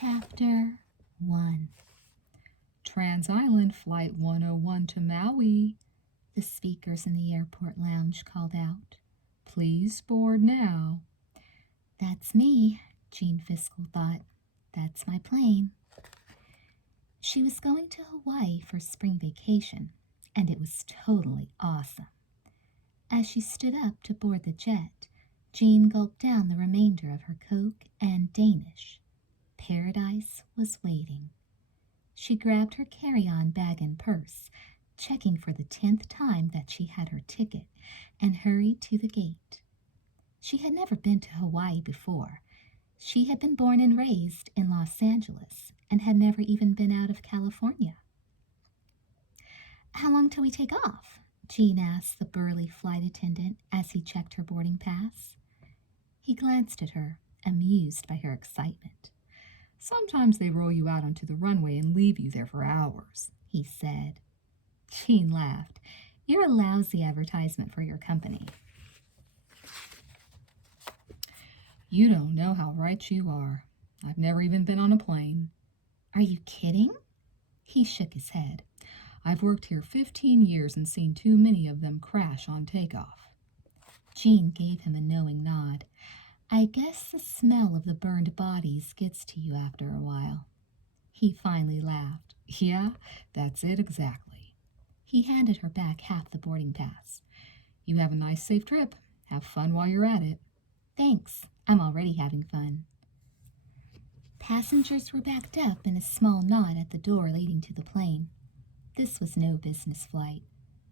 Chapter 1. Trans-Island Flight 101 to Maui, the speakers in the airport lounge called out. Please board now. That's me, Jean Fiskell thought. That's my plane. She was going to Hawaii for spring vacation, and it was totally awesome. As she stood up to board the jet, Jean gulped down the remainder of her Coke and Danish. Paradise was waiting. She grabbed her carry-on bag and purse, checking for the 10th time that she had her ticket, and hurried to the gate. She had never been to Hawaii before. She had been born and raised in Los Angeles and had never even been out of California. How long till we take off? Jean asked the burly flight attendant as he checked her boarding pass. He glanced at her, amused by her excitement. Sometimes they roll you out onto the runway and leave you there for hours, he said. Jean laughed. You're a lousy advertisement for your company. You don't know how right you are. I've never even been on a plane. Are you kidding? He shook his head. I've worked here 15 years and seen too many of them crash on takeoff. Jean gave him a knowing nod. I guess the smell of the burned bodies gets to you after a while. He finally laughed. Yeah, that's it exactly. He handed her back half the boarding pass. You have a nice, safe trip. Have fun while you're at it. Thanks. I'm already having fun. Passengers were backed up in a small knot at the door leading to the plane. This was no business flight.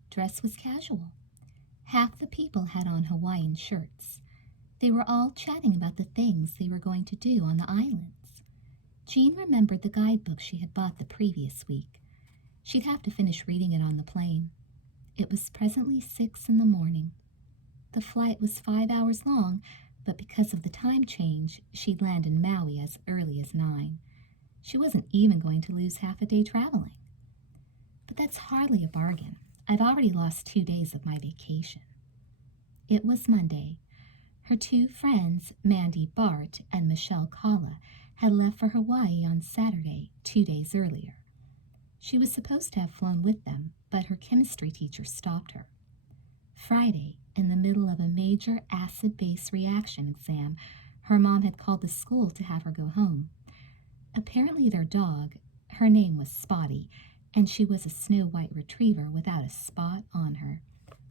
Dress was casual. Half the people had on Hawaiian shirts. They were all chatting about the things they were going to do on the islands. Jean remembered the guidebook she had bought the previous week. She'd have to finish reading it on the plane. It was presently 6 in the morning. The flight was 5 hours long, but because of the time change, she'd land in Maui as early as 9. She wasn't even going to lose half a day traveling. But that's hardly a bargain. I've already lost 2 days of my vacation. It was Monday. Her 2 friends, Mandy Bart and Michelle Kala, had left for Hawaii on Saturday, 2 days earlier. She was supposed to have flown with them, but her chemistry teacher stopped her. Friday, in the middle of a major acid-base reaction exam, her mom had called the school to have her go home. Apparently their dog, her name was Spotty, and she was a snow-white retriever without a spot on her,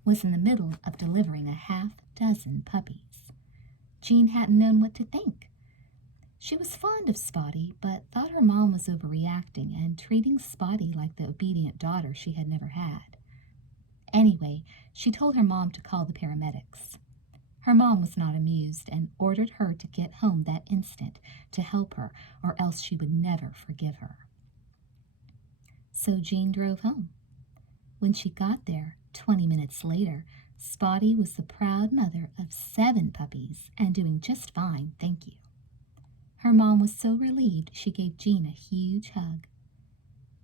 was in the middle of delivering a half-dozen puppies. Jean hadn't known what to think. She was fond of Spotty, but thought her mom was overreacting and treating Spotty like the obedient daughter she had never had. Anyway, she told her mom to call the paramedics. Her mom was not amused and ordered her to get home that instant to help her, or else she would never forgive her. So Jean drove home. When she got there, 20 minutes later, Spotty was the proud mother of 7 puppies and doing just fine, thank you. Her mom was so relieved she gave Jean a huge hug.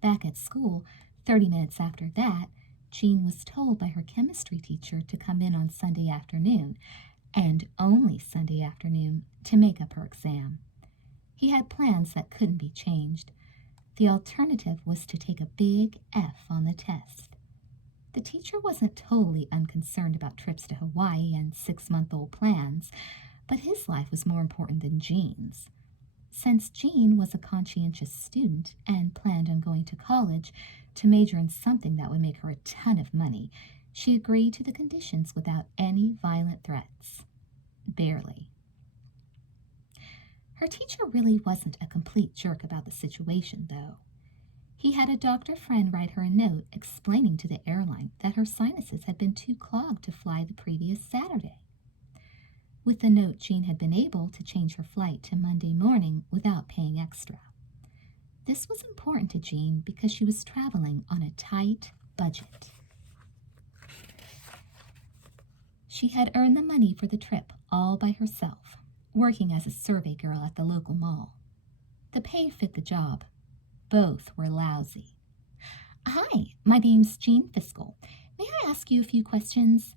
Back at school, 30 minutes after that, Jean was told by her chemistry teacher to come in on Sunday afternoon, and only Sunday afternoon, to make up her exam. He had plans that couldn't be changed. The alternative was to take a big F on the test. The teacher wasn't totally unconcerned about trips to Hawaii and 6-month-old plans, but his life was more important than Jean's. Since Jean was a conscientious student and planned on going to college to major in something that would make her a ton of money, she agreed to the conditions without any violent threats. Barely. Her teacher really wasn't a complete jerk about the situation, though. He had a doctor friend write her a note explaining to the airline that her sinuses had been too clogged to fly the previous Saturday. With the note, Jean had been able to change her flight to Monday morning without paying extra. This was important to Jean because she was traveling on a tight budget. She had earned the money for the trip all by herself, working as a survey girl at the local mall. The pay fit the job. Both were lousy. Hi, my name's Jean Fiskell. May I ask you a few questions?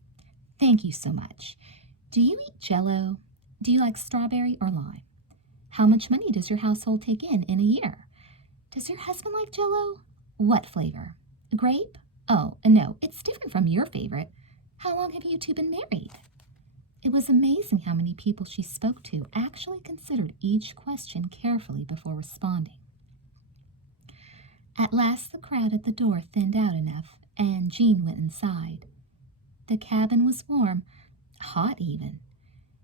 Thank you so much. Do you eat Jell-O? Do you like strawberry or lime? How much money does your household take in a year? Does your husband like Jell-O? What flavor? Grape? Oh, no, it's different from your favorite. How long have you two been married? It was amazing how many people she spoke to actually considered each question carefully before responding. At last the crowd at the door thinned out enough, and Jean went inside. The cabin was warm, hot even.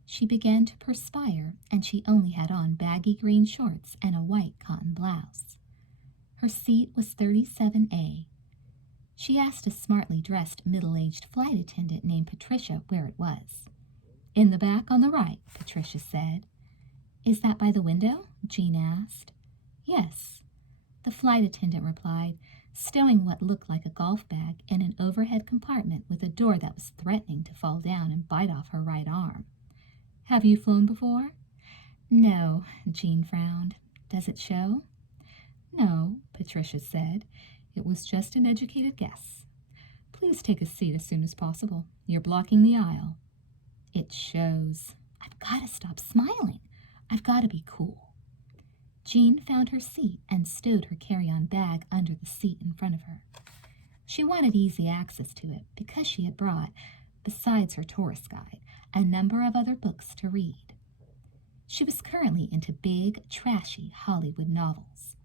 She began to perspire, and she only had on baggy green shorts and a white cotton blouse. Her seat was 37A. She asked a smartly dressed middle-aged flight attendant named Patricia where it was. In the back on the right, Patricia said. Is that by the window? Jean asked. Yes. The flight attendant replied, stowing what looked like a golf bag in an overhead compartment with a door that was threatening to fall down and bite off her right arm. Have you flown before? No, Jean frowned. Does it show? No, Patricia said. It was just an educated guess. Please take a seat as soon as possible. You're blocking the aisle. It shows. I've got to stop smiling. I've got to be cool. Jean found her seat and stowed her carry-on bag under the seat in front of her. She wanted easy access to it because she had brought, besides her tourist guide, a number of other books to read. She was currently into big, trashy Hollywood novels.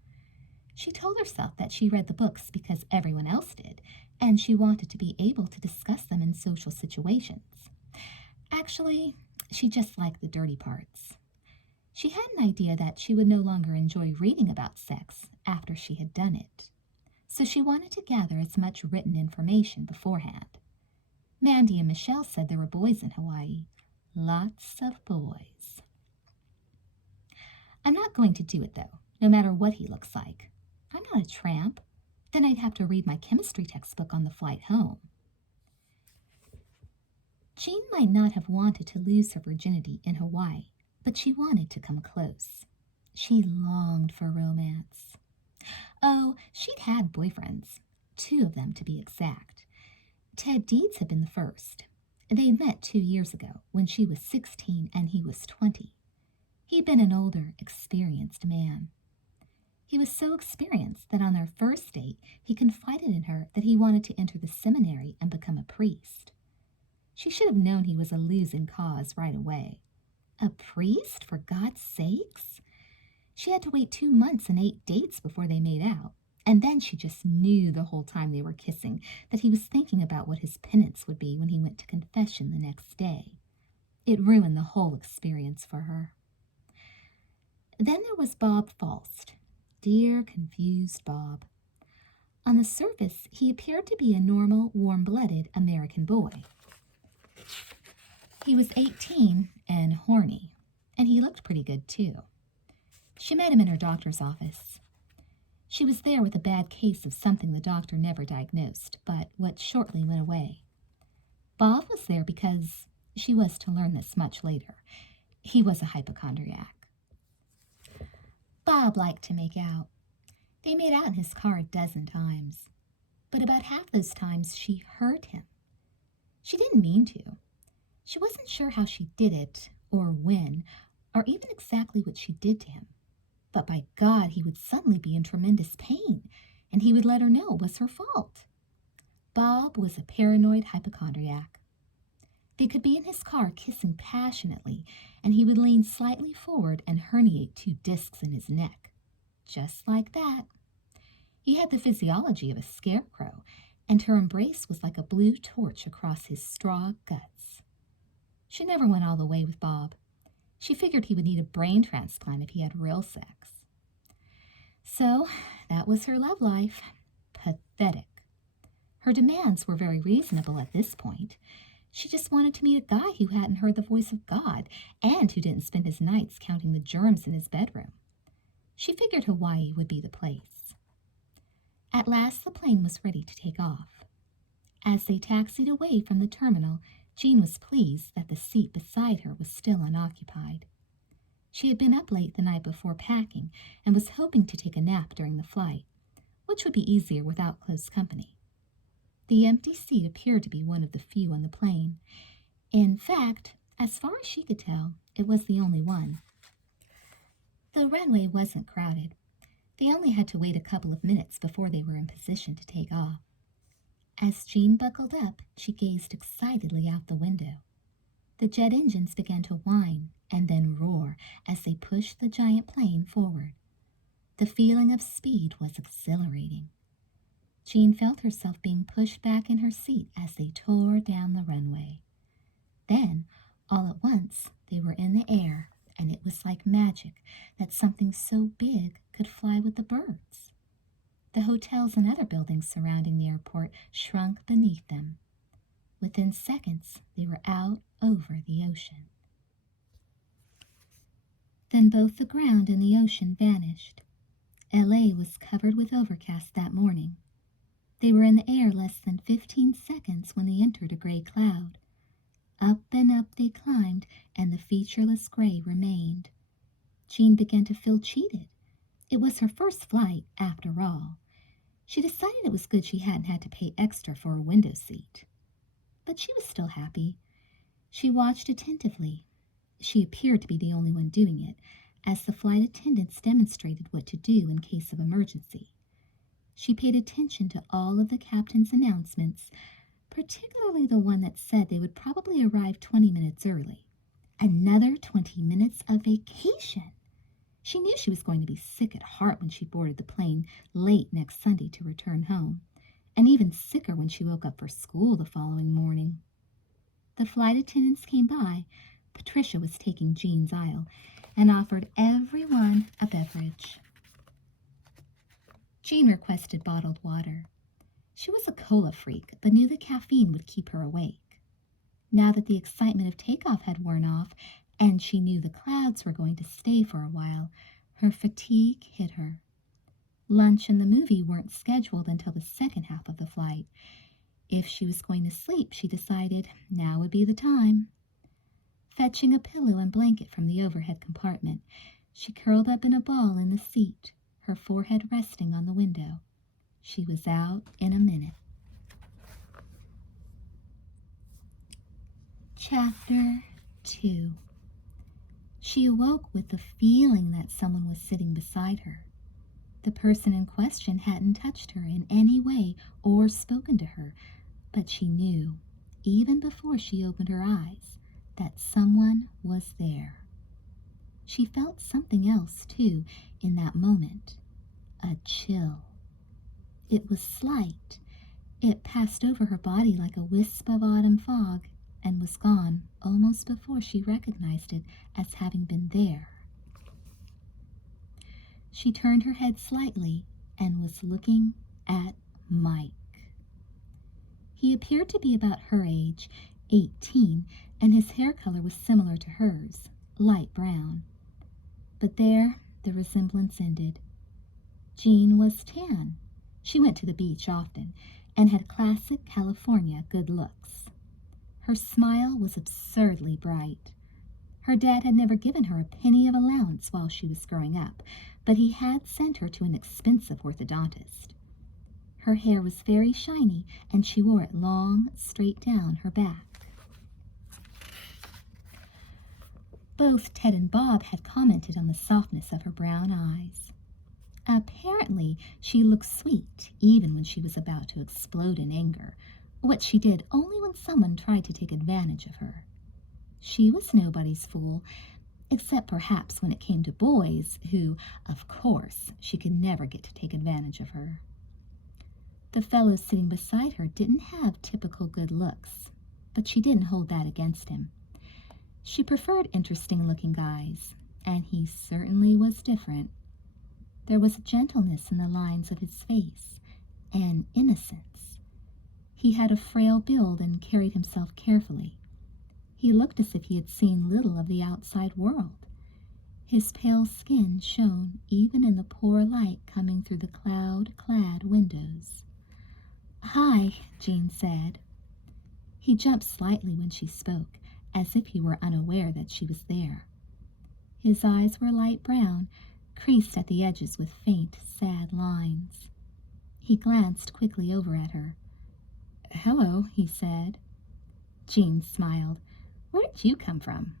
She told herself that she read the books because everyone else did, and she wanted to be able to discuss them in social situations. Actually, she just liked the dirty parts. She had an idea that she would no longer enjoy reading about sex after she had done it, so she wanted to gather as much written information beforehand. Mandy and Michelle said there were boys in Hawaii. Lots of boys. I'm not going to do it, though, no matter what he looks like. I'm not a tramp. Then I'd have to read my chemistry textbook on the flight home. Jean might not have wanted to lose her virginity in Hawaii, but she wanted to come close. She longed for romance. Oh, she'd had boyfriends, 2 of them to be exact. Ted Deeds had been the first. They'd met 2 years ago when she was 16 and he was 20. He'd been an older, experienced man. He was so experienced that on their first date, he confided in her that he wanted to enter the seminary and become a priest. She should have known he was a losing cause right away. A priest, for God's sakes? She had to wait 2 months and 8 dates before they made out, and then she just knew the whole time they were kissing that he was thinking about what his penance would be when he went to confession the next day. It ruined the whole experience for her. Then there was Bob Faust. Dear, confused Bob. On the surface, he appeared to be a normal, warm-blooded American boy. He was 18 and horny, and he looked pretty good, too. She met him in her doctor's office. She was there with a bad case of something the doctor never diagnosed, but what shortly went away. Bob was there because she was to learn this much later. He was a hypochondriac. Bob liked to make out. They made out in his car a dozen times, but about half those times she hurt him. She didn't mean to. She wasn't sure how she did it, or when, or even exactly what she did to him. But by God, he would suddenly be in tremendous pain, and he would let her know it was her fault. Bob was a paranoid hypochondriac. They could be in his car kissing passionately, and he would lean slightly forward and herniate 2 discs in his neck. Just like that. He had the physiology of a scarecrow, and her embrace was like a blue torch across his straw guts. She never went all the way with Bob. She figured he would need a brain transplant if he had real sex. So, that was her love life. Pathetic. Her demands were very reasonable at this point. She just wanted to meet a guy who hadn't heard the voice of God and who didn't spend his nights counting the germs in his bedroom. She figured Hawaii would be the place. At last the plane was ready to take off. As they taxied away from the terminal, Jean was pleased that the seat beside her was still unoccupied. She had been up late the night before packing and was hoping to take a nap during the flight, which would be easier without close company. The empty seat appeared to be one of the few on the plane. In fact, as far as she could tell, it was the only one. The runway wasn't crowded. They only had to wait a couple of minutes before they were in position to take off. As Jean buckled up, she gazed excitedly out the window. The jet engines began to whine and then roar as they pushed the giant plane forward. The feeling of speed was exhilarating. Jean felt herself being pushed back in her seat as they tore down the runway. Then, all at once, they were in the air, and it was like magic that something so big could fly with the birds. The hotels and other buildings surrounding the airport shrunk beneath them. Within seconds, they were out over the ocean. Then both the ground and the ocean vanished. LA was covered with overcast that morning. They were in the air less than 15 seconds when they entered a gray cloud. Up and up they climbed, and the featureless gray remained. Jean began to feel cheated. It was her first flight, after all. She decided it was good she hadn't had to pay extra for a window seat. But she was still happy. She watched attentively. She appeared to be the only one doing it, as the flight attendants demonstrated what to do in case of emergency. She paid attention to all of the captain's announcements, particularly the one that said they would probably arrive 20 minutes early. Another 20 minutes of vacation! She knew she was going to be sick at heart when she boarded the plane late next Sunday to return home, and even sicker when she woke up for school the following morning. The flight attendants came by. Patricia was taking Jean's aisle and offered everyone a beverage. Jean requested bottled water. She was a cola freak, but knew the caffeine would keep her awake. Now that the excitement of takeoff had worn off, and she knew the clouds were going to stay for a while, her fatigue hit her. Lunch and the movie weren't scheduled until the second half of the flight. If she was going to sleep, she decided now would be the time. Fetching a pillow and blanket from the overhead compartment, she curled up in a ball in the seat, her forehead resting on the window. She was out in a minute. Chapter 2. She awoke with the feeling that someone was sitting beside her. The person in question hadn't touched her in any way or spoken to her, but she knew, even before she opened her eyes, that someone was there. She felt something else, too, in that moment. A chill. It was slight. It passed over her body like a wisp of autumn fog and was gone almost before she recognized it as having been there. She turned her head slightly and was looking at Mike. He appeared to be about her age, 18, and his hair color was similar to hers, light brown. But there the resemblance ended. Jean was tan. She went to the beach often and had classic California good looks. Her smile was absurdly bright. Her dad had never given her a penny of allowance while she was growing up, but he had sent her to an expensive orthodontist. Her hair was very shiny, and she wore it long, straight down her back. Both Ted and Bob had commented on the softness of her brown eyes. Apparently, she looked sweet even when she was about to explode in anger, what she did only when someone tried to take advantage of her. She was nobody's fool, except perhaps when it came to boys who, of course, she could never get to take advantage of her. The fellow sitting beside her didn't have typical good looks, but she didn't hold that against him. She preferred interesting-looking guys, and he certainly was different. There was a gentleness in the lines of his face, an innocence. He had a frail build and carried himself carefully. He looked as if he had seen little of the outside world. His pale skin shone even in the poor light coming through the cloud-clad windows. "Hi," Jean said. He jumped slightly when she spoke, as if he were unaware that she was there. His eyes were light brown, creased at the edges with faint, sad lines. He glanced quickly over at her. "Hello," he said. Jean smiled. "Where did you come from?"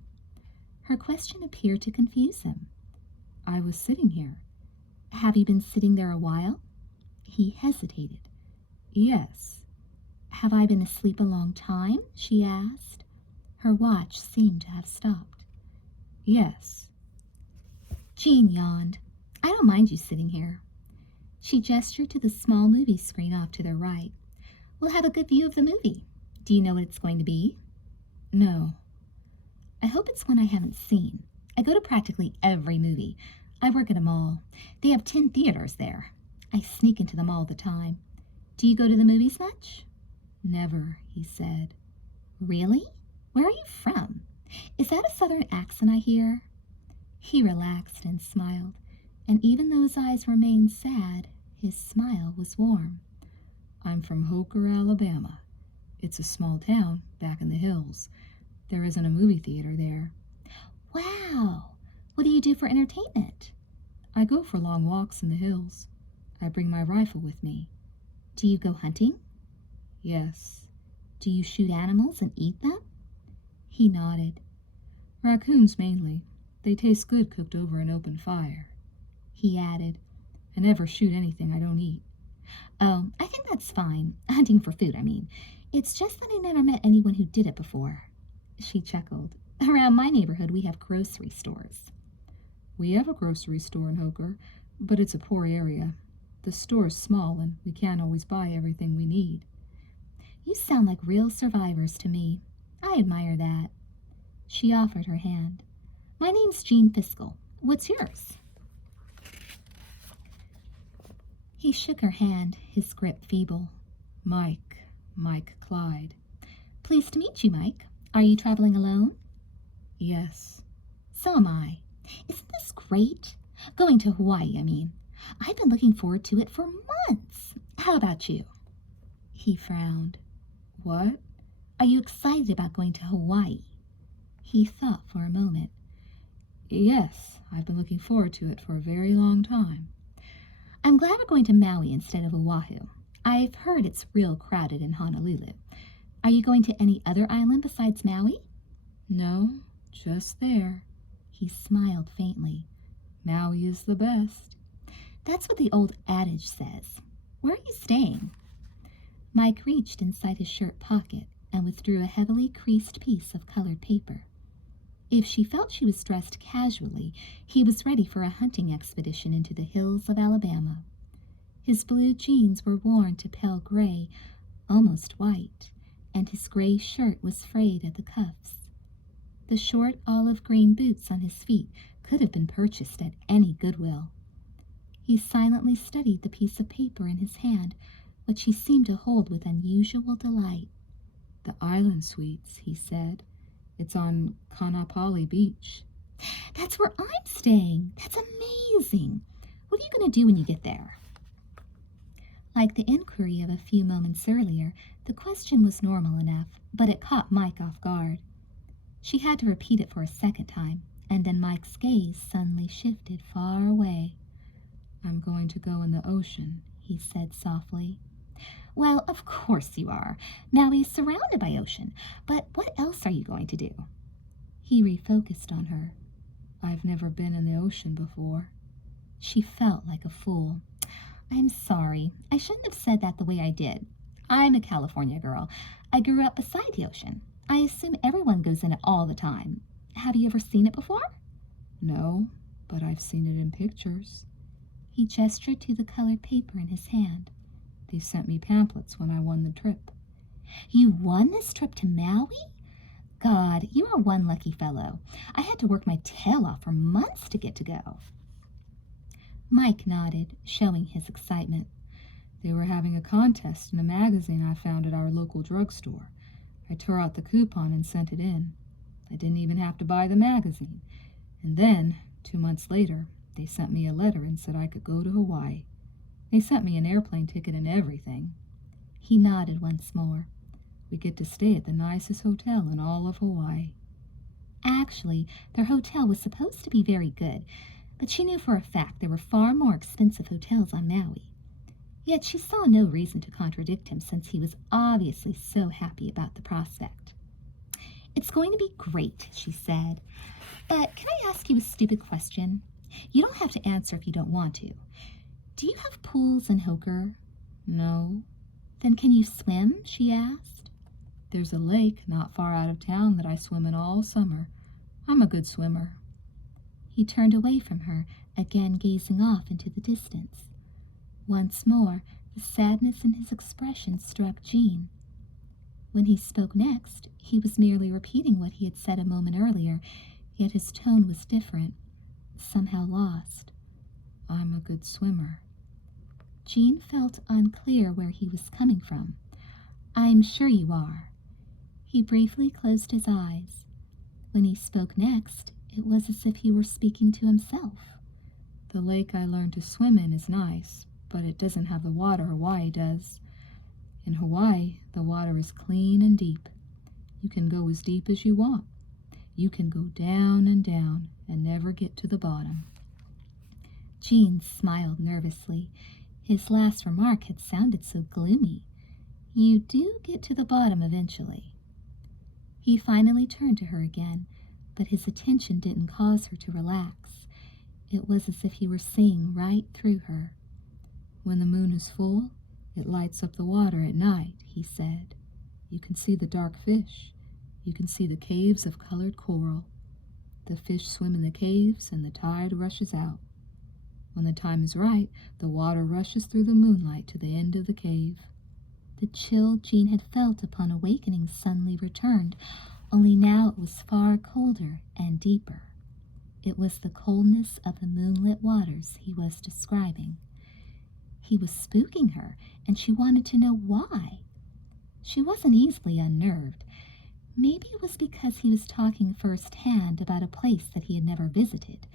Her question appeared to confuse him. I was sitting here. Have you been sitting there a while? He hesitated. Yes. Have I been asleep a long time? She asked. Her watch seemed to have stopped. Yes. Jean yawned. I don't mind you sitting here. She gestured to the small movie screen off to their right. We'll have a good view of the movie. Do you know what it's going to be? No. I hope it's one I haven't seen. I go to practically every movie. I work at a mall. They have 10 theaters there. I sneak into them all the time. Do you go to the movies much? Never, he said. Really? Where are you from? Is that a southern accent I hear? He relaxed and smiled, and even though his eyes remained sad, his smile was warm. I'm from Hoker, Alabama. It's a small town back in the hills. There isn't a movie theater there. Wow! What do you do for entertainment? I go for long walks in the hills. I bring my rifle with me. Do you go hunting? Yes. Do you shoot animals and eat them? He nodded. Raccoons mainly. They taste good cooked over an open fire. He added, I never shoot anything I don't eat. Oh, I think that's fine. Hunting for food, I mean. It's just that I never met anyone who did it before. She chuckled. Around my neighborhood, we have grocery stores. We have a grocery store in Hoker, but it's a poor area. The store is small and we can't always buy everything we need. You sound like real survivors to me. I admire that. She offered her hand. My name's Jean Fiscal. What's yours? He shook her hand, his grip feeble. Mike Clyde. Pleased to meet you, Mike. Are you traveling alone? Yes. So am I. Isn't this great? Going to Hawaii, I mean. I've been looking forward to it for months. How about you? He frowned. What? Are you excited about going to Hawaii? He thought for a moment. Yes, I've been looking forward to it for a very long time. I'm glad we're going to Maui instead of Oahu. I've heard it's real crowded in Honolulu. Are you going to any other island besides Maui? No, just there. He smiled faintly. Maui is the best. That's what the old adage says. Where are you staying? Mike reached inside his shirt pocket and withdrew a heavily creased piece of colored paper. If she felt she was dressed casually, he was ready for a hunting expedition into the hills of Alabama. His blue jeans were worn to pale gray, almost white, and his gray shirt was frayed at the cuffs. The short olive green boots on his feet could have been purchased at any Goodwill. He silently studied the piece of paper in his hand, which he seemed to hold with unusual delight. The island suites, he said. It's on Kanapali Beach. That's where I'm staying. That's amazing. What are you going to do when you get there? Like the inquiry of a few moments earlier, the question was normal enough, but it caught Mike off guard. She had to repeat it for a second time, and then Mike's gaze suddenly shifted far away. I'm going to go in the ocean, he said softly. Well, of course you are. Maui's surrounded by ocean, but what else are you going to do? He refocused on her. I've never been in the ocean before. She felt like a fool. I'm sorry. I shouldn't have said that the way I did. I'm a California girl. I grew up beside the ocean. I assume everyone goes in it all the time. Have you ever seen it before? No, but I've seen it in pictures. He gestured to the colored paper in his hand. They sent me pamphlets when I won the trip. You won this trip to Maui? God, you are one lucky fellow. I had to work my tail off for months to get to go. Mike nodded, showing his excitement. They were having a contest in a magazine I found at our local drugstore. I tore out the coupon and sent it in. I didn't even have to buy the magazine. And then, 2 months later, they sent me a letter and said I could go to Hawaii. They sent me an airplane ticket and everything. He nodded once more. We get to stay at the nicest hotel in all of Hawaii. Actually, their hotel was supposed to be very good, but she knew for a fact there were far more expensive hotels on Maui. Yet she saw no reason to contradict him since he was obviously so happy about the prospect. It's going to be great, she said. But can I ask you a stupid question? You don't have to answer if you don't want to. Do you have pools in Hoker? No. Then can you swim? She asked. There's a lake not far out of town that I swim in all summer. I'm a good swimmer. He turned away from her, again gazing off into the distance. Once more, the sadness in his expression struck Jean. When he spoke next, he was merely repeating what he had said a moment earlier, yet his tone was different, somehow lost. I'm a good swimmer. Jean felt unclear where he was coming from. I'm sure you are. He briefly closed his eyes. When he spoke next, it was as if he were speaking to himself. The lake I learned to swim in is nice, but it doesn't have the water Hawaii does. In Hawaii, the water is clean and deep. You can go as deep as you want. You can go down and never get to the bottom. Jean smiled nervously. His last remark had sounded so gloomy. You do get to the bottom eventually. He finally turned to her again, but his attention didn't cause her to relax. It was as if he were seeing right through her. When the moon is full, it lights up the water at night, he said. You can see the dark fish. You can see the caves of colored coral. The fish swim in the caves and the tide rushes out. When the time is right, the water rushes through the moonlight to the end of the cave. The chill Jean had felt upon awakening suddenly returned, only now it was far colder and deeper. It was the coldness of the moonlit waters he was describing. He was spooking her, and she wanted to know why. She wasn't easily unnerved. Maybe it was because he was talking firsthand about a place that he had never visited,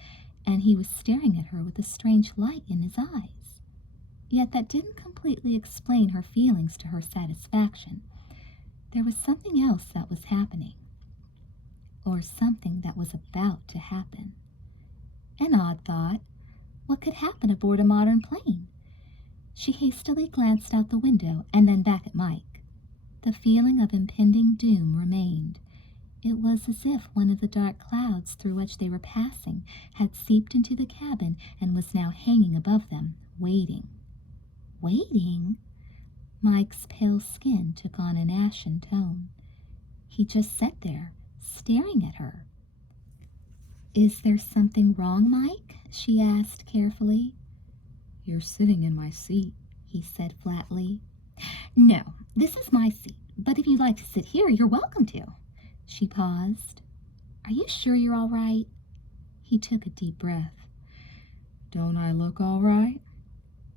and he was staring at her with a strange light in his eyes. Yet that didn't completely explain her feelings to her satisfaction. There was something else that was happening, or something that was about to happen. An odd thought. What could happen aboard a modern plane? She hastily glanced out the window and then back at Mike. The feeling of impending doom remained. It was as if one of the dark clouds through which they were passing had seeped into the cabin and was now hanging above them, waiting. Waiting? Mike's pale skin took on an ashen tone. He just sat there, staring at her. Is there something wrong, Mike? She asked carefully. You're sitting in my seat, he said flatly. No, this is my seat, but if you'd like to sit here, you're welcome to. She paused. Are you sure you're all right? He took a deep breath. Don't I look all right?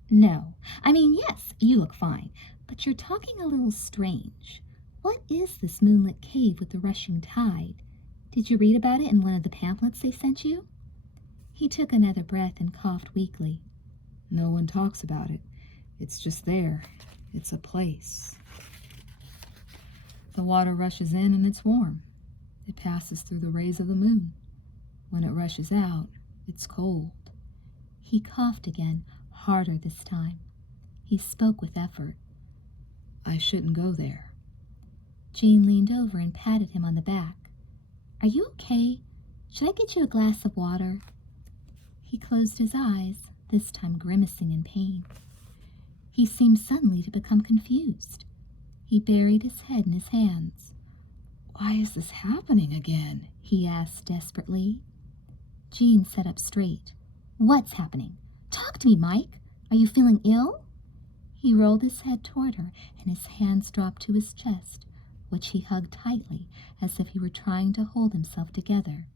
No. I mean, yes, you look fine, but you're talking a little strange. What is this moonlit cave with the rushing tide? Did you read about it in one of the pamphlets they sent you? He took another breath and coughed weakly. No one talks about it. It's just there. It's a place. The water rushes in and it's warm. It passes through the rays of the moon. When it rushes out, it's cold. He coughed again, harder this time. He spoke with effort. I shouldn't go there. Jean leaned over and patted him on the back. Are you okay? Should I get you a glass of water? He closed his eyes, this time grimacing in pain. He seemed suddenly to become confused. He buried his head in his hands. Why is this happening again? He asked desperately. Jean sat up straight. What's happening? Talk to me, Mike. Are you feeling ill? He rolled his head toward her, and his hands dropped to his chest, which he hugged tightly, as if he were trying to hold himself together.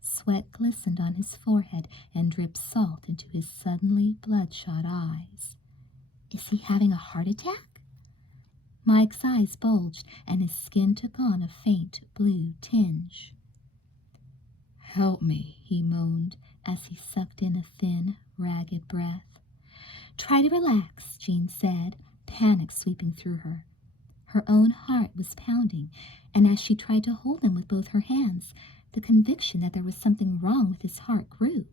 Sweat glistened on his forehead and dripped salt into his suddenly bloodshot eyes. Is he having a heart attack? Mike's eyes bulged, and his skin took on a faint blue tinge. Help me, he moaned, as he sucked in a thin, ragged breath. Try to relax, Jean said, panic sweeping through her. Her own heart was pounding, and as she tried to hold him with both her hands, the conviction that there was something wrong with his heart grew.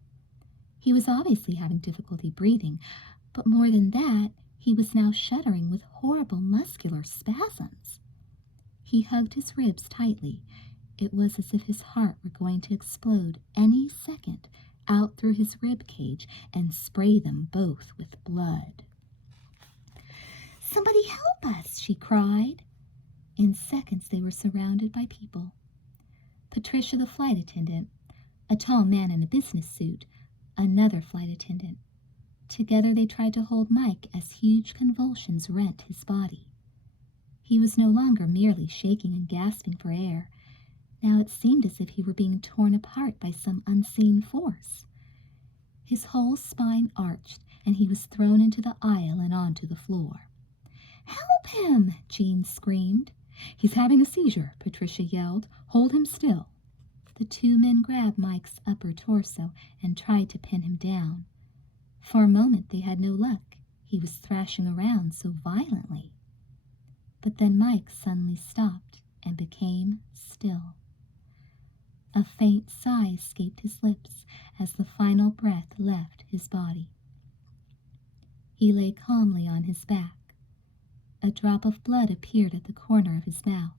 He was obviously having difficulty breathing, but more than that, he was now shuddering with horrible muscular spasms. He hugged his ribs tightly. It was as if his heart were going to explode any second out through his rib cage and spray them both with blood. "Somebody help us!" she cried. In seconds they were surrounded by people. Patricia, the flight attendant, a tall man in a business suit, another flight attendant. Together they tried to hold Mike as huge convulsions rent his body. He was no longer merely shaking and gasping for air. Now it seemed as if he were being torn apart by some unseen force. His whole spine arched, and he was thrown into the aisle and onto the floor. "Help him!" Jean screamed. "He's having a seizure," Patricia yelled. "Hold him still." The two men grabbed Mike's upper torso and tried to pin him down. For a moment they had no luck. He was thrashing around so violently. But then Mike suddenly stopped and became still. A faint sigh escaped his lips as the final breath left his body. He lay calmly on his back. A drop of blood appeared at the corner of his mouth.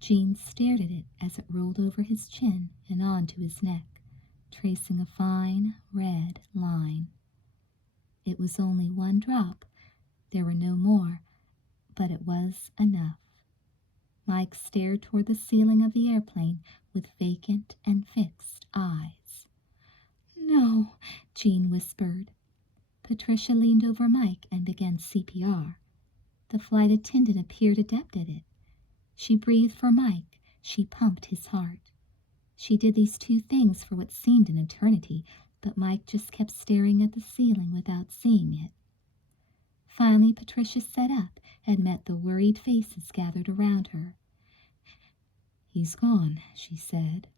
Jean stared at it as it rolled over his chin and onto his neck, tracing a fine red line. It was only one drop. There were no more, but it was enough. Mike stared toward the ceiling of the airplane with vacant and fixed eyes. "No," Jean whispered. Patricia leaned over Mike and began CPR. The flight attendant appeared adept at it. She breathed for Mike. She pumped his heart. She did these two things for what seemed an eternity, but Mike just kept staring at the ceiling without seeing it. Finally, Patricia sat up and met the worried faces gathered around her. "He's gone," she said.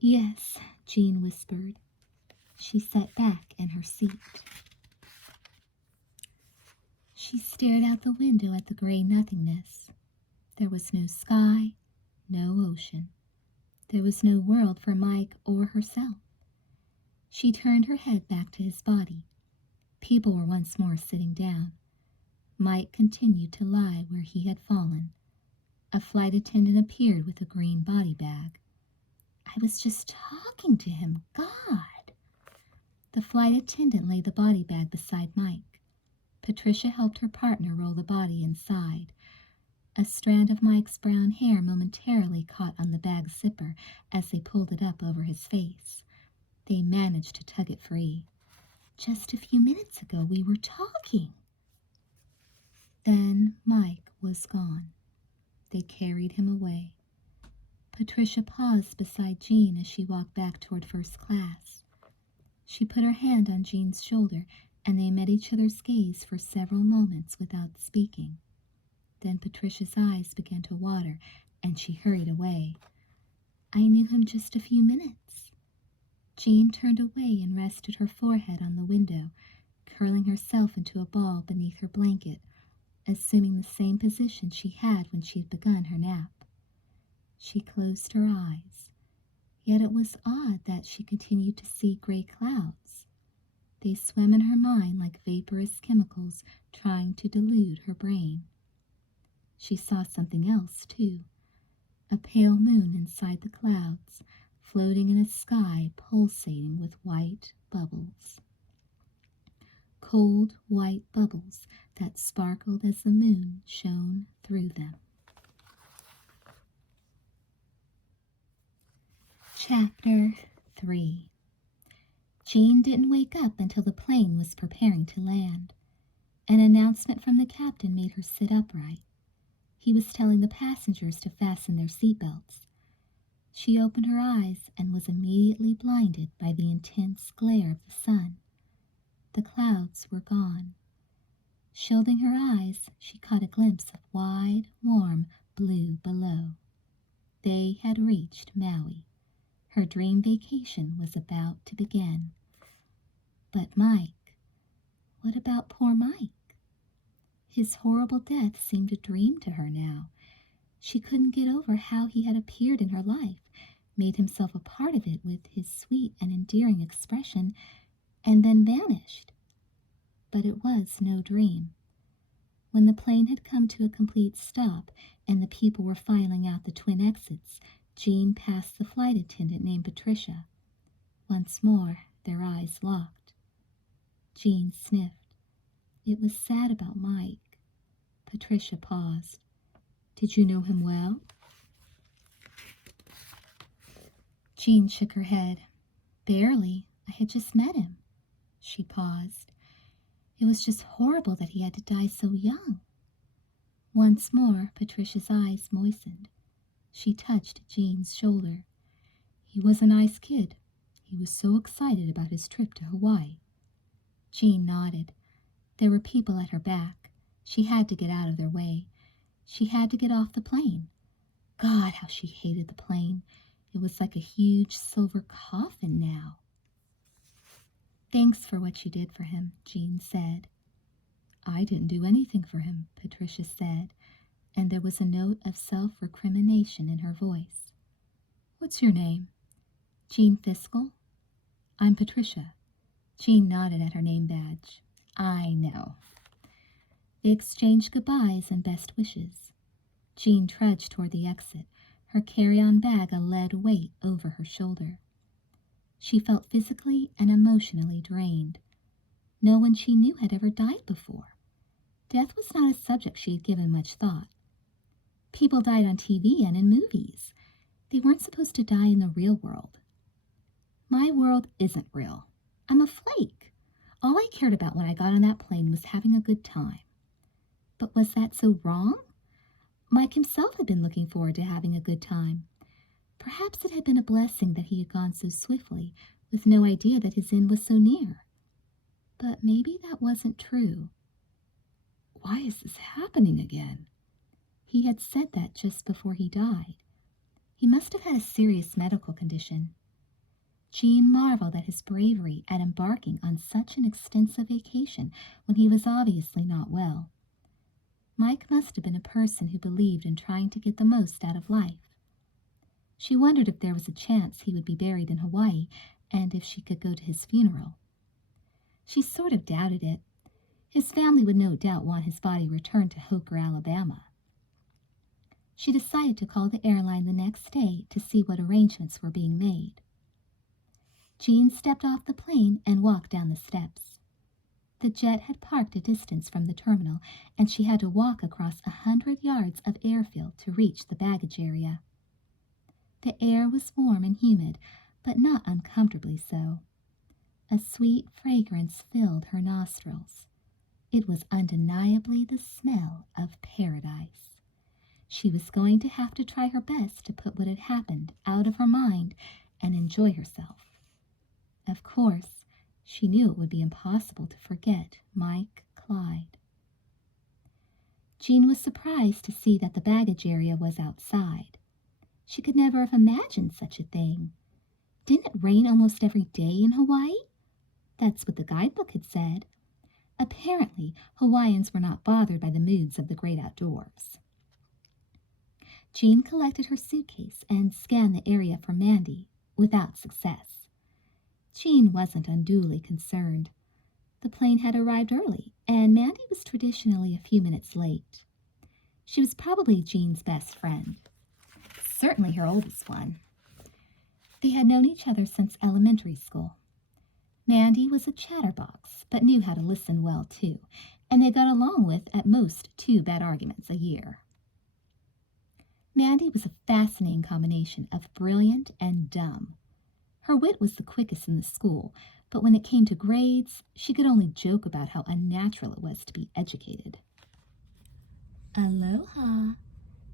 "Yes," Jean whispered. She sat back in her seat. She stared out the window at the gray nothingness. There was no sky, no ocean. There was no world for Mike or herself. She turned her head back to his body. People were once more sitting down. Mike continued to lie where he had fallen. A flight attendant appeared with a green body bag. "I was just talking to him. God!" The flight attendant laid the body bag beside Mike. Patricia helped her partner roll the body inside. A strand of Mike's brown hair momentarily caught on the bag's zipper as they pulled it up over his face. They managed to tug it free. "Just a few minutes ago we were talking." Then Mike was gone. They carried him away. Patricia paused beside Jean as she walked back toward first class. She put her hand on Jean's shoulder, and they met each other's gaze for several moments without speaking. Then Patricia's eyes began to water, and she hurried away. "I knew him just a few minutes." Jean turned away and rested her forehead on the window, curling herself into a ball beneath her blanket, assuming the same position she had when she had begun her nap. She closed her eyes, yet it was odd that she continued to see gray clouds. They swam in her mind like vaporous chemicals trying to delude her brain. She saw something else, too, a pale moon inside the clouds, floating in a sky pulsating with white bubbles. Cold white bubbles that sparkled as the moon shone through them. Chapter 3. Jean didn't wake up until the plane was preparing to land. An announcement from the captain made her sit upright. He was telling the passengers to fasten their seatbelts. She opened her eyes and was immediately blinded by the intense glare of the sun. The clouds were gone. Shielding her eyes, she caught a glimpse of wide, warm blue below. They had reached Maui. Her dream vacation was about to begin. But Mike, what about poor Mike? His horrible death seemed a dream to her now. She couldn't get over how he had appeared in her life, made himself a part of it with his sweet and endearing expression, and then vanished. But it was no dream. When the plane had come to a complete stop and the people were filing out the twin exits, Jean passed the flight attendant named Patricia. Once more, their eyes locked. Jean sniffed. It was sad about Mike. Patricia paused. Did you know him well? Jean shook her head. Barely. I had just met him. She paused. It was just horrible that he had to die so young. Once more, Patricia's eyes moistened. She touched Jean's shoulder. He was a nice kid. He was so excited about his trip to Hawaii. Jean nodded. There were people at her back. She had to get out of their way. She had to get off the plane. God, how she hated the plane. It was like a huge silver coffin now. Thanks for what you did for him, Jean said. I didn't do anything for him, Patricia said, and there was a note of self-recrimination in her voice. What's your name? Jean Fiskell. I'm Patricia. Jean nodded at her name badge. I know. They exchanged goodbyes and best wishes. Jean trudged toward the exit, her carry-on bag a lead weight over her shoulder. She felt physically and emotionally drained. No one she knew had ever died before. Death was not a subject she had given much thought. People died on TV and in movies. They weren't supposed to die in the real world. My world isn't real. I'm a flake. All I cared about when I got on that plane was having a good time. But was that so wrong? Mike himself had been looking forward to having a good time. Perhaps it had been a blessing that he had gone so swiftly, with no idea that his end was so near. But maybe that wasn't true. Why is this happening again? He had said that just before he died. He must have had a serious medical condition. Jean marveled at his bravery at embarking on such an extensive vacation when he was obviously not well. Mike must have been a person who believed in trying to get the most out of life. She wondered if there was a chance he would be buried in Hawaii and if she could go to his funeral. She sort of doubted it. His family would no doubt want his body returned to Hooker, Alabama. She decided to call the airline the next day to see what arrangements were being made. Jean stepped off the plane and walked down the steps. The jet had parked a distance from the terminal, and she had to walk across 100 yards of airfield to reach the baggage area. The air was warm and humid, but not uncomfortably so. A sweet fragrance filled her nostrils. It was undeniably the smell of paradise. She was going to have to try her best to put what had happened out of her mind and enjoy herself. Of course, she knew it would be impossible to forget Clyde. Jean was surprised to see that the baggage area was outside. She could never have imagined such a thing. Didn't it rain almost every day in Hawaii? That's what the guidebook had said. Apparently, Hawaiians were not bothered by the moods of the great outdoors. Jean collected her suitcase and scanned the area for Mandy, without success. Jean wasn't unduly concerned. The plane had arrived early, and Mandy was traditionally a few minutes late. She was probably Jean's best friend. Certainly her oldest one. They had known each other since elementary school. Mandy was a chatterbox, but knew how to listen well, too, and they got along with, at most, 2 bad arguments a year. Mandy was a fascinating combination of brilliant and dumb. Her wit was the quickest in the school, but when it came to grades, she could only joke about how unnatural it was to be educated. Aloha,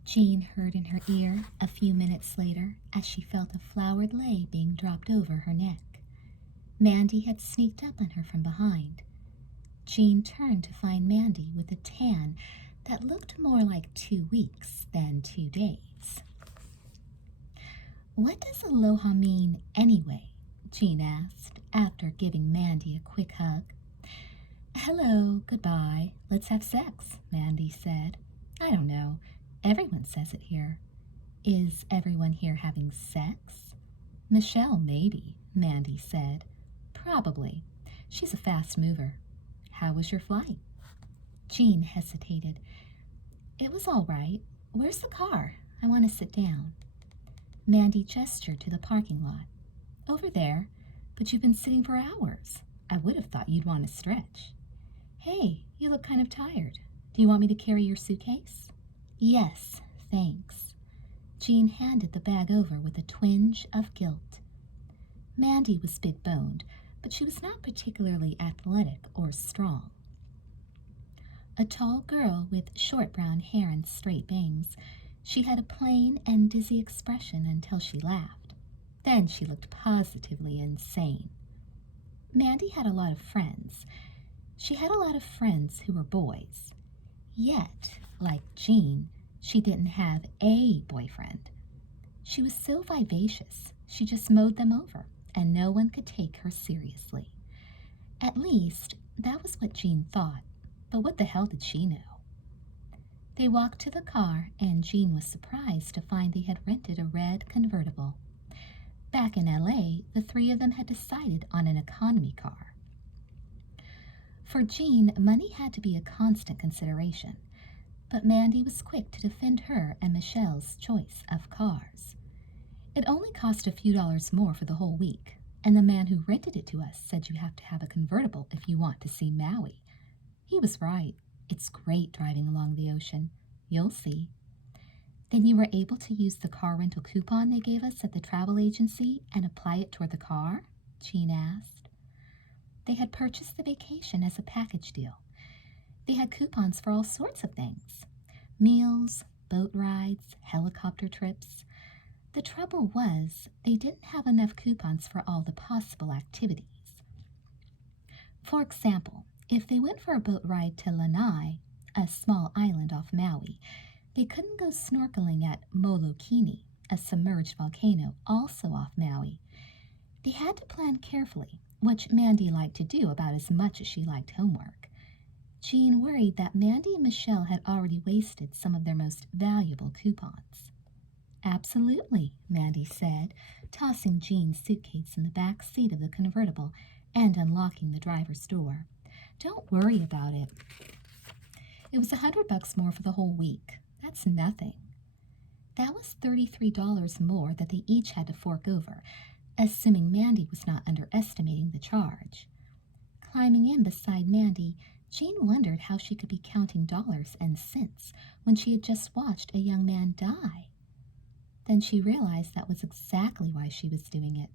Jean heard in her ear a few minutes later as she felt a flowered lei being dropped over her neck. Mandy had sneaked up on her from behind. Jean turned to find Mandy with a tan that looked more like 2 weeks than 2 days. What does aloha mean anyway? Jean asked, after giving Mandy a quick hug. Hello, goodbye, let's have sex, Mandy said. I don't know, everyone says it here. Is everyone here having sex? Michelle, maybe, Mandy said. Probably. She's a fast mover. How was your flight? Jean hesitated. It was all right. Where's the car? I want to sit down. Mandy gestured to the parking lot. Over there. But you've been sitting for hours. I would have thought you'd want to stretch. Hey, you look kind of tired. Do you want me to carry your suitcase? Yes, thanks. Jean handed the bag over with a twinge of guilt. Mandy was big-boned, but she was not particularly athletic or strong. A tall girl with short brown hair and straight bangs, she had a plain and dizzy expression until she laughed. Then she looked positively insane. Mandy had a lot of friends. She had a lot of friends who were boys. Yet, like Jean, she didn't have a boyfriend. She was so vivacious, she just mowed them over, and no one could take her seriously. At least, that was what Jean thought, but what the hell did she know? They walked to the car, and Jean was surprised to find they had rented a red convertible. Back in LA, the three of them had decided on an economy car. For Jean, money had to be a constant consideration, but Mandy was quick to defend her and Michelle's choice of cars. It only cost a few dollars more for the whole week, and the man who rented it to us said you have to have a convertible if you want to see Maui. He was right. It's great driving along the ocean. You'll see. Then you were able to use the car rental coupon they gave us at the travel agency and apply it toward the car? Jean asked. They had purchased the vacation as a package deal. They had coupons for all sorts of things. Meals, boat rides, helicopter trips. The trouble was, they didn't have enough coupons for all the possible activities. For example, if they went for a boat ride to Lanai, a small island off Maui, they couldn't go snorkeling at Molokini, a submerged volcano also off Maui. They had to plan carefully, which Mandy liked to do about as much as she liked homework. Jean worried that Mandy and Michelle had already wasted some of their most valuable coupons. Absolutely, Mandy said, tossing Jean's suitcase in the back seat of the convertible and unlocking the driver's door. Don't worry about it. It was $100 more for the whole week. That's nothing. That was $33 more that they each had to fork over, assuming Mandy was not underestimating the charge. Climbing in beside Mandy, Jean wondered how she could be counting dollars and cents when she had just watched a young man die. Then she realized that was exactly why she was doing it.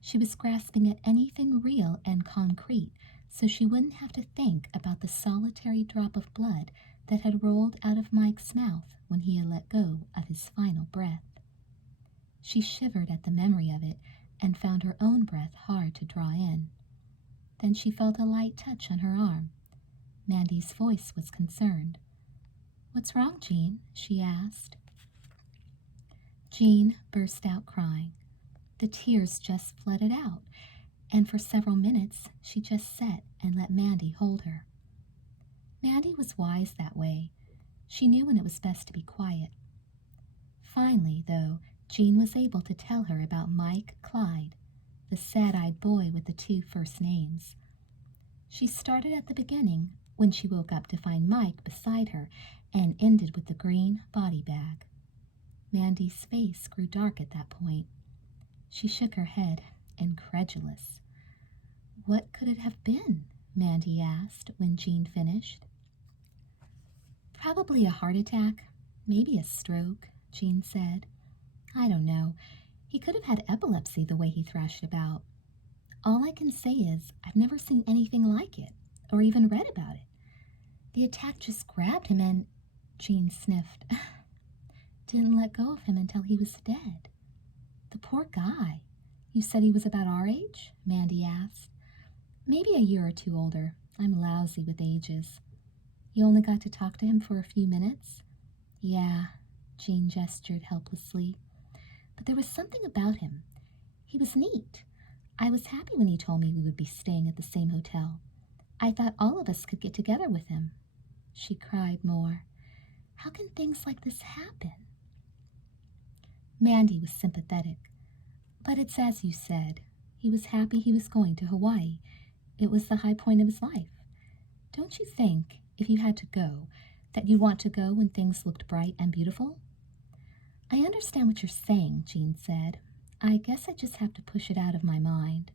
She was grasping at anything real and concrete so she wouldn't have to think about the solitary drop of blood that had rolled out of Mike's mouth when he had let go of his final breath. She shivered at the memory of it and found her own breath hard to draw in. Then she felt a light touch on her arm. Mandy's voice was concerned. "What's wrong, Jean?" she asked. Jean burst out crying. The tears just flooded out, and for several minutes she just sat and let Mandy hold her. Mandy was wise that way. She knew when it was best to be quiet. Finally, though, Jean was able to tell her about Mike Clyde, the sad-eyed boy with the 2 first names. She started at the beginning, when she woke up to find Mike beside her, and ended with the green body bag. Mandy's face grew dark at that point. She shook her head, incredulous. "What could it have been?" Mandy asked when Jean finished. "Probably a heart attack, maybe a stroke," Jean said. "I don't know. He could have had epilepsy the way he thrashed about. All I can say is I've never seen anything like it, or even read about it. The attack just grabbed him and—" Jean sniffed. "Didn't let go of him until he was dead. The poor guy. You said he was about our age?" Mandy asked. "Maybe a year or 2 older. I'm lousy with ages. You only got to talk to him for a few minutes?" "Yeah," Jean gestured helplessly. "But there was something about him. He was neat. I was happy when he told me we would be staying at the same hotel. I thought all of us could get together with him." She cried more. "How can things like this happen?" Mandy was sympathetic. "But it's as you said. He was happy he was going to Hawaii. It was the high point of his life. Don't you think, if you had to go, that you'd want to go when things looked bright and beautiful?" "I understand what you're saying," Jean said. "I guess I just have to push it out of my mind."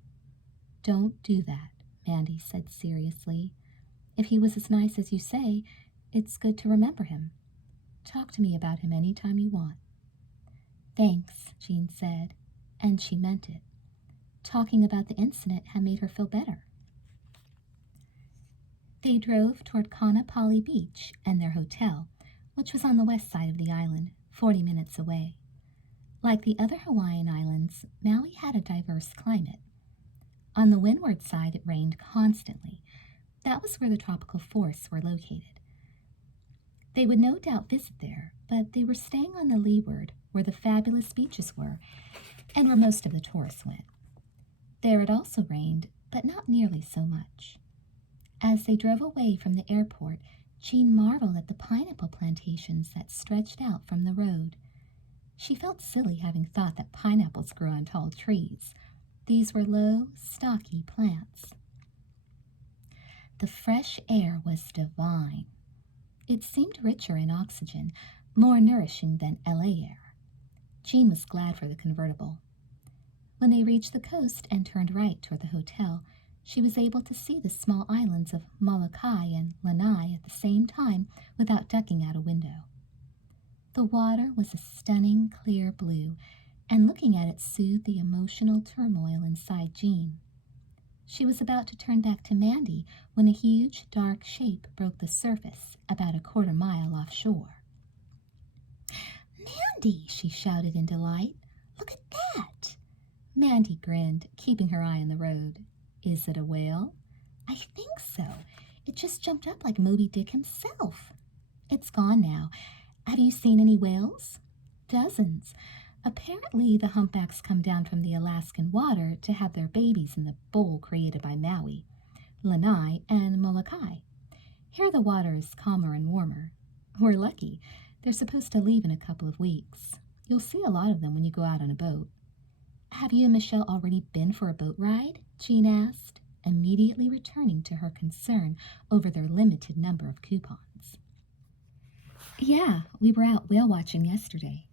Don't do that, Mandy said seriously. If he was as nice as you say, it's good to remember him. Talk to me about him any time you want. Thanks, Jean said, and she meant it. Talking about the incident had made her feel better. They drove toward Kaanapali Beach and their hotel, which was on the west side of the island, 40 minutes away. Like the other Hawaiian islands, Maui had a diverse climate. On the windward side, it rained constantly. That was where the tropical forests were located. They would no doubt visit there, but they were staying on the leeward, where the fabulous beaches were, and where most of the tourists went. There it also rained, but not nearly so much. As they drove away from the airport, Jean marveled at the pineapple plantations that stretched out from the road. She felt silly having thought that pineapples grew on tall trees. These were low, stocky plants. The fresh air was divine. It seemed richer in oxygen, more nourishing than LA air. Jean was glad for the convertible. When they reached the coast and turned right toward the hotel, she was able to see the small islands of Molokai and Lanai at the same time without ducking out a window. The water was a stunning, clear blue, and looking at it soothed the emotional turmoil inside Jean. She was about to turn back to Mandy when a huge, dark shape broke the surface about a quarter mile offshore. "Mandy!" she shouted in delight. "Look at that!" Mandy grinned, keeping her eye on the road. "Is it a whale?" "I think so. It just jumped up like Moby Dick himself." "It's gone now. Have you seen any whales?" "Dozens. Apparently the humpbacks come down from the Alaskan water to have their babies in the bowl created by Maui, Lanai, and Molokai. Here the water is calmer and warmer. We're lucky. They're supposed to leave in a couple of weeks. You'll see a lot of them when you go out on a boat." "Have you and Michelle already been for a boat ride?" Jean asked, immediately returning to her concern over their limited number of coupons. "Yeah, we were out whale watching yesterday."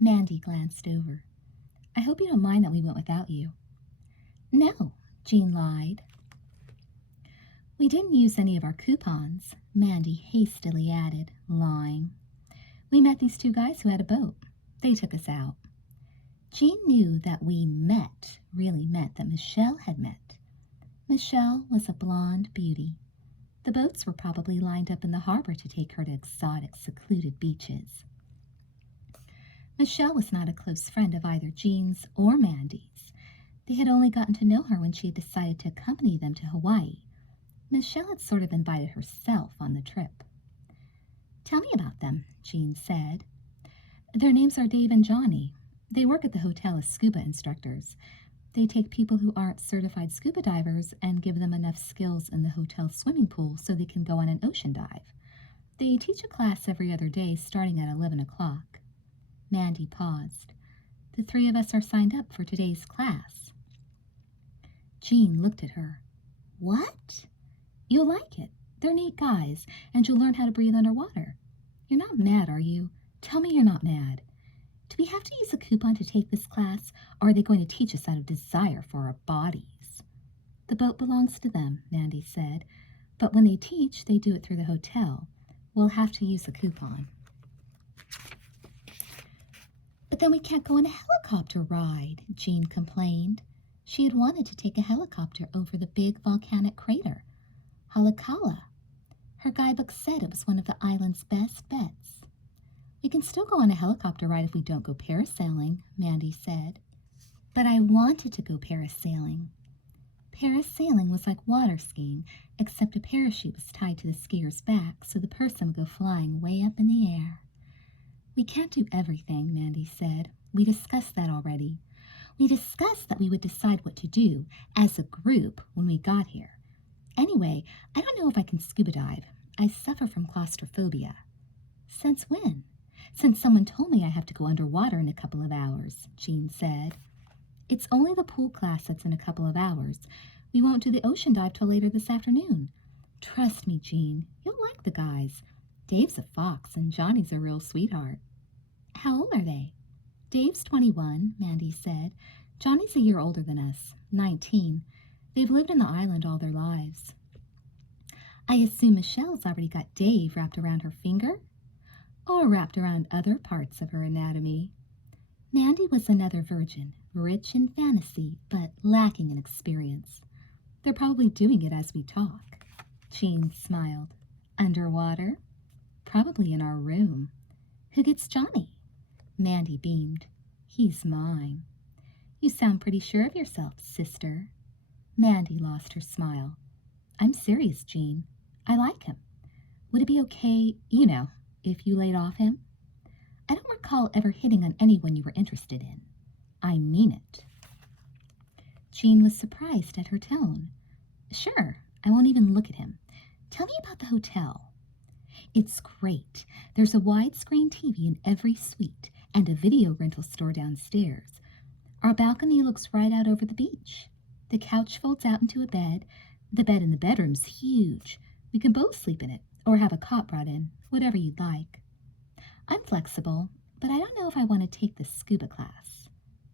Mandy glanced over. "I hope you don't mind that we went without you." "No," Jean lied. "We didn't use any of our coupons," Mandy hastily added, lying. "We met these two guys who had a boat. They took us out." Jean knew that "we met" really meant that Michelle had met. Michelle was a blonde beauty. The boats were probably lined up in the harbor to take her to exotic, secluded beaches. Michelle was not a close friend of either Jean's or Mandy's. They had only gotten to know her when she had decided to accompany them to Hawaii. Michelle had sort of invited herself on the trip. "Tell me about them," Jean said. "Their names are Dave and Johnny. They work at the hotel as scuba instructors. They take people who aren't certified scuba divers and give them enough skills in the hotel swimming pool so they can go on an ocean dive. They teach a class every other day starting at 11 o'clock. Mandy paused. "The three of us are signed up for today's class." Jean looked at her. "What?" "You'll like it. They're neat guys, and you'll learn how to breathe underwater. You're not mad, are you? Tell me you're not mad. Do we have to use a coupon to take this class, or are they going to teach us out of desire for our bodies?" "The boat belongs to them," Mandy said, "but when they teach, they do it through the hotel. We'll have to use a coupon." "But then we can't go on a helicopter ride," Jean complained. She had wanted to take a helicopter over the big volcanic crater, Halakala. Her guidebook said it was one of the island's best bets. "We can still go on a helicopter ride if we don't go parasailing," Mandy said. "But I wanted to go parasailing." Parasailing was like water skiing, except a parachute was tied to the skier's back so the person would go flying way up in the air. "We can't do everything," Mandy said. "We discussed that already. We discussed that we would decide what to do as a group when we got here. Anyway, I don't know if I can scuba dive. I suffer from claustrophobia." "Since when?" "Since someone told me I have to go underwater in a couple of hours," Jean said. "It's only the pool class that's in a couple of hours. We won't do the ocean dive till later this afternoon. Trust me, Jean, you'll like the guys. Dave's a fox and Johnny's a real sweetheart." "How old are they?" "Dave's 21, Mandy said. Johnny's a year older than us, 19. They've lived on the island all their lives. I assume Michelle's already got Dave wrapped around her finger? Or wrapped around other parts of her anatomy. Mandy was another virgin, rich in fantasy, but lacking in experience. They're probably doing it as we talk. Jean smiled. Underwater? Probably in our room. Who gets Johnny? Mandy beamed. He's mine. You sound pretty sure of yourself, sister. Mandy lost her smile. I'm serious, Jean. I like him. Would it be okay, if you laid off him? I don't recall ever hitting on anyone you were interested in. I mean it. Jean was surprised at her tone. Sure, I won't even look at him. Tell me about the hotel. It's great. There's a widescreen TV in every suite and a video rental store downstairs. Our balcony looks right out over the beach. The couch folds out into a bed. The bed in the bedroom's huge. We can both sleep in it or have a cot brought in, whatever you'd like. I'm flexible, but I don't know if I want to take the scuba class.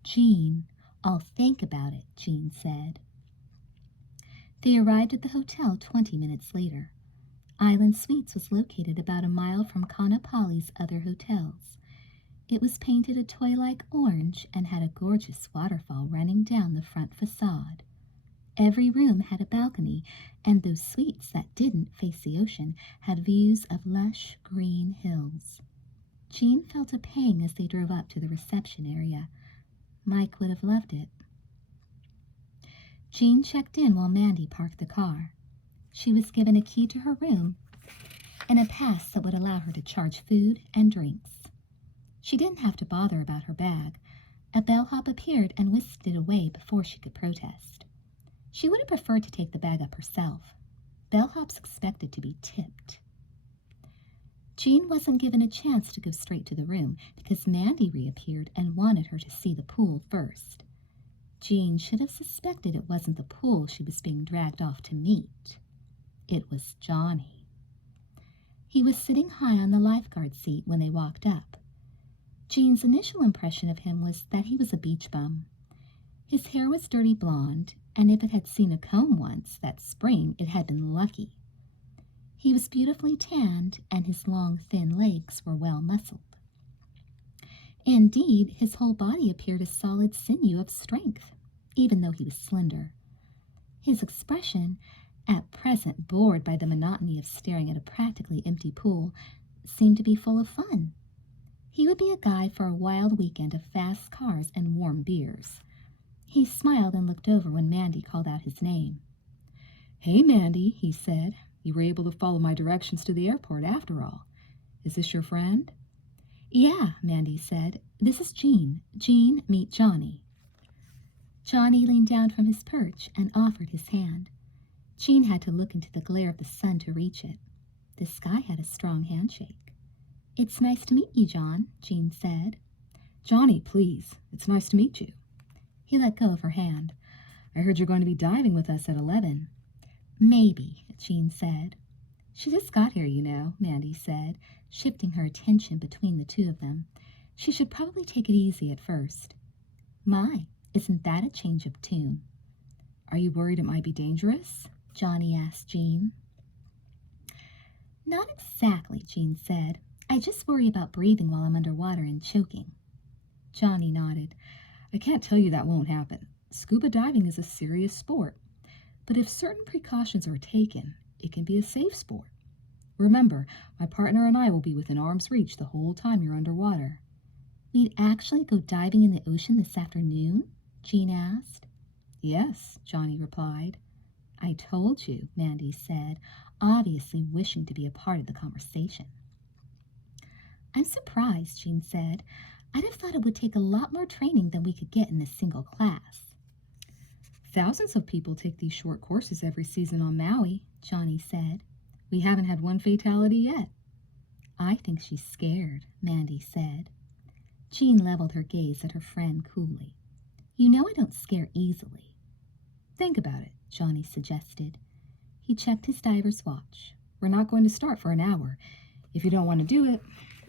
Jean, I'll think about it, Jean said. They arrived at the hotel 20 minutes later. Island Suites was located about a mile from Kaanapali's other hotels. It was painted a toy-like orange and had a gorgeous waterfall running down the front facade. Every room had a balcony, and those suites that didn't face the ocean had views of lush green hills. Jean felt a pang as they drove up to the reception area. Mike would have loved it. Jean checked in while Mandy parked the car. She was given a key to her room and a pass that would allow her to charge food and drinks. She didn't have to bother about her bag. A bellhop appeared and whisked it away before she could protest. She would have preferred to take the bag up herself. Bellhops expected to be tipped. Jean wasn't given a chance to go straight to the room because Mandy reappeared and wanted her to see the pool first. Jean should have suspected it wasn't the pool she was being dragged off to meet. It was Johnny. He was sitting high on the lifeguard seat when they walked up. Jean's initial impression of him was that he was a beach bum. His hair was dirty blonde, and if it had seen a comb once that spring, it had been lucky. He was beautifully tanned, and his long, thin legs were well muscled. Indeed, his whole body appeared a solid sinew of strength, even though he was slender. His expression, at present bored by the monotony of staring at a practically empty pool, seemed to be full of fun. He would be a guy for a wild weekend of fast cars and warm beers. He smiled and looked over when Mandy called out his name. "Hey, Mandy," he said. "You were able to follow my directions to the airport after all. Is this your friend?" "Yeah," Mandy said. "This is Jean. Jean, meet Johnny." Johnny leaned down from his perch and offered his hand. Jean had to look into the glare of the sun to reach it. This guy had a strong handshake. "It's nice to meet you, John," Jean said. "Johnny, please. It's nice to meet you." He let go of her hand. "I heard you're going to be diving with us at 11. "Maybe," Jean said. "She just got here, Mandy said, shifting her attention between the two of them. "She should probably take it easy at first." "My, isn't that a change of tune?" "Are you worried it might be dangerous?" Johnny asked Jean. "Not exactly," Jean said. "I just worry about breathing while I'm underwater and choking." Johnny nodded. "I can't tell you that won't happen. Scuba diving is a serious sport. But if certain precautions are taken, it can be a safe sport. Remember, my partner and I will be within arm's reach the whole time you're underwater." "We'd actually go diving in the ocean this afternoon?" Jean asked. "Yes," Johnny replied. "I told you," Mandy said, obviously wishing to be a part of the conversation. "I'm surprised," Jean said. "I'd have thought it would take a lot more training than we could get in a single class." "Thousands of people take these short courses every season on Maui," Johnny said. "We haven't had one fatality yet." "I think she's scared," Mandy said. Jean leveled her gaze at her friend coolly. "You know I don't scare easily." "Think about it," Johnny suggested. He checked his diver's watch. "We're not going to start for an hour. If you don't want to do it,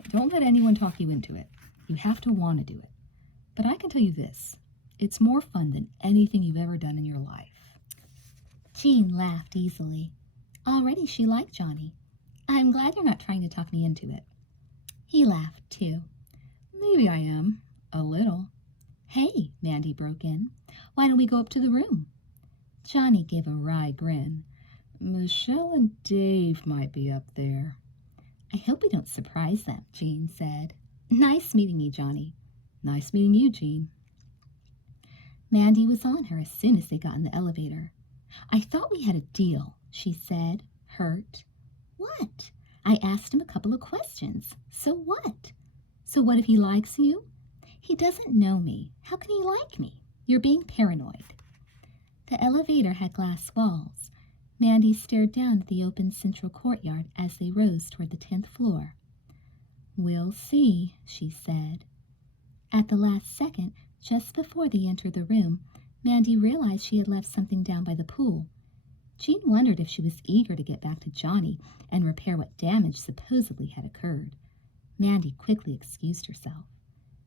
don't let anyone talk you into it. You have to want to do it. But I can tell you this. It's more fun than anything you've ever done in your life." Jean laughed easily. Already she liked Johnny. I'm glad you're not trying to talk me into it. He laughed, too. Maybe I am. A little. Hey, Mandy broke in. Why don't we go up to the room? Johnny gave a wry grin. Michelle and Dave might be up there. I hope we don't surprise them, Jean said. Nice meeting you, Johnny. Nice meeting you, Jean. Mandy was on her as soon as they got in the elevator. I thought we had a deal, she said, hurt. What? I asked him a couple of questions. So what? So what if he likes you? He doesn't know me. How can he like me? You're being paranoid. The elevator had glass walls. Mandy stared down at the open central courtyard as they rose toward the 10th floor. We'll see, she said. At the last second, just before they entered the room, Mandy realized she had left something down by the pool. Jean wondered if she was eager to get back to Johnny and repair what damage supposedly had occurred. Mandy quickly excused herself.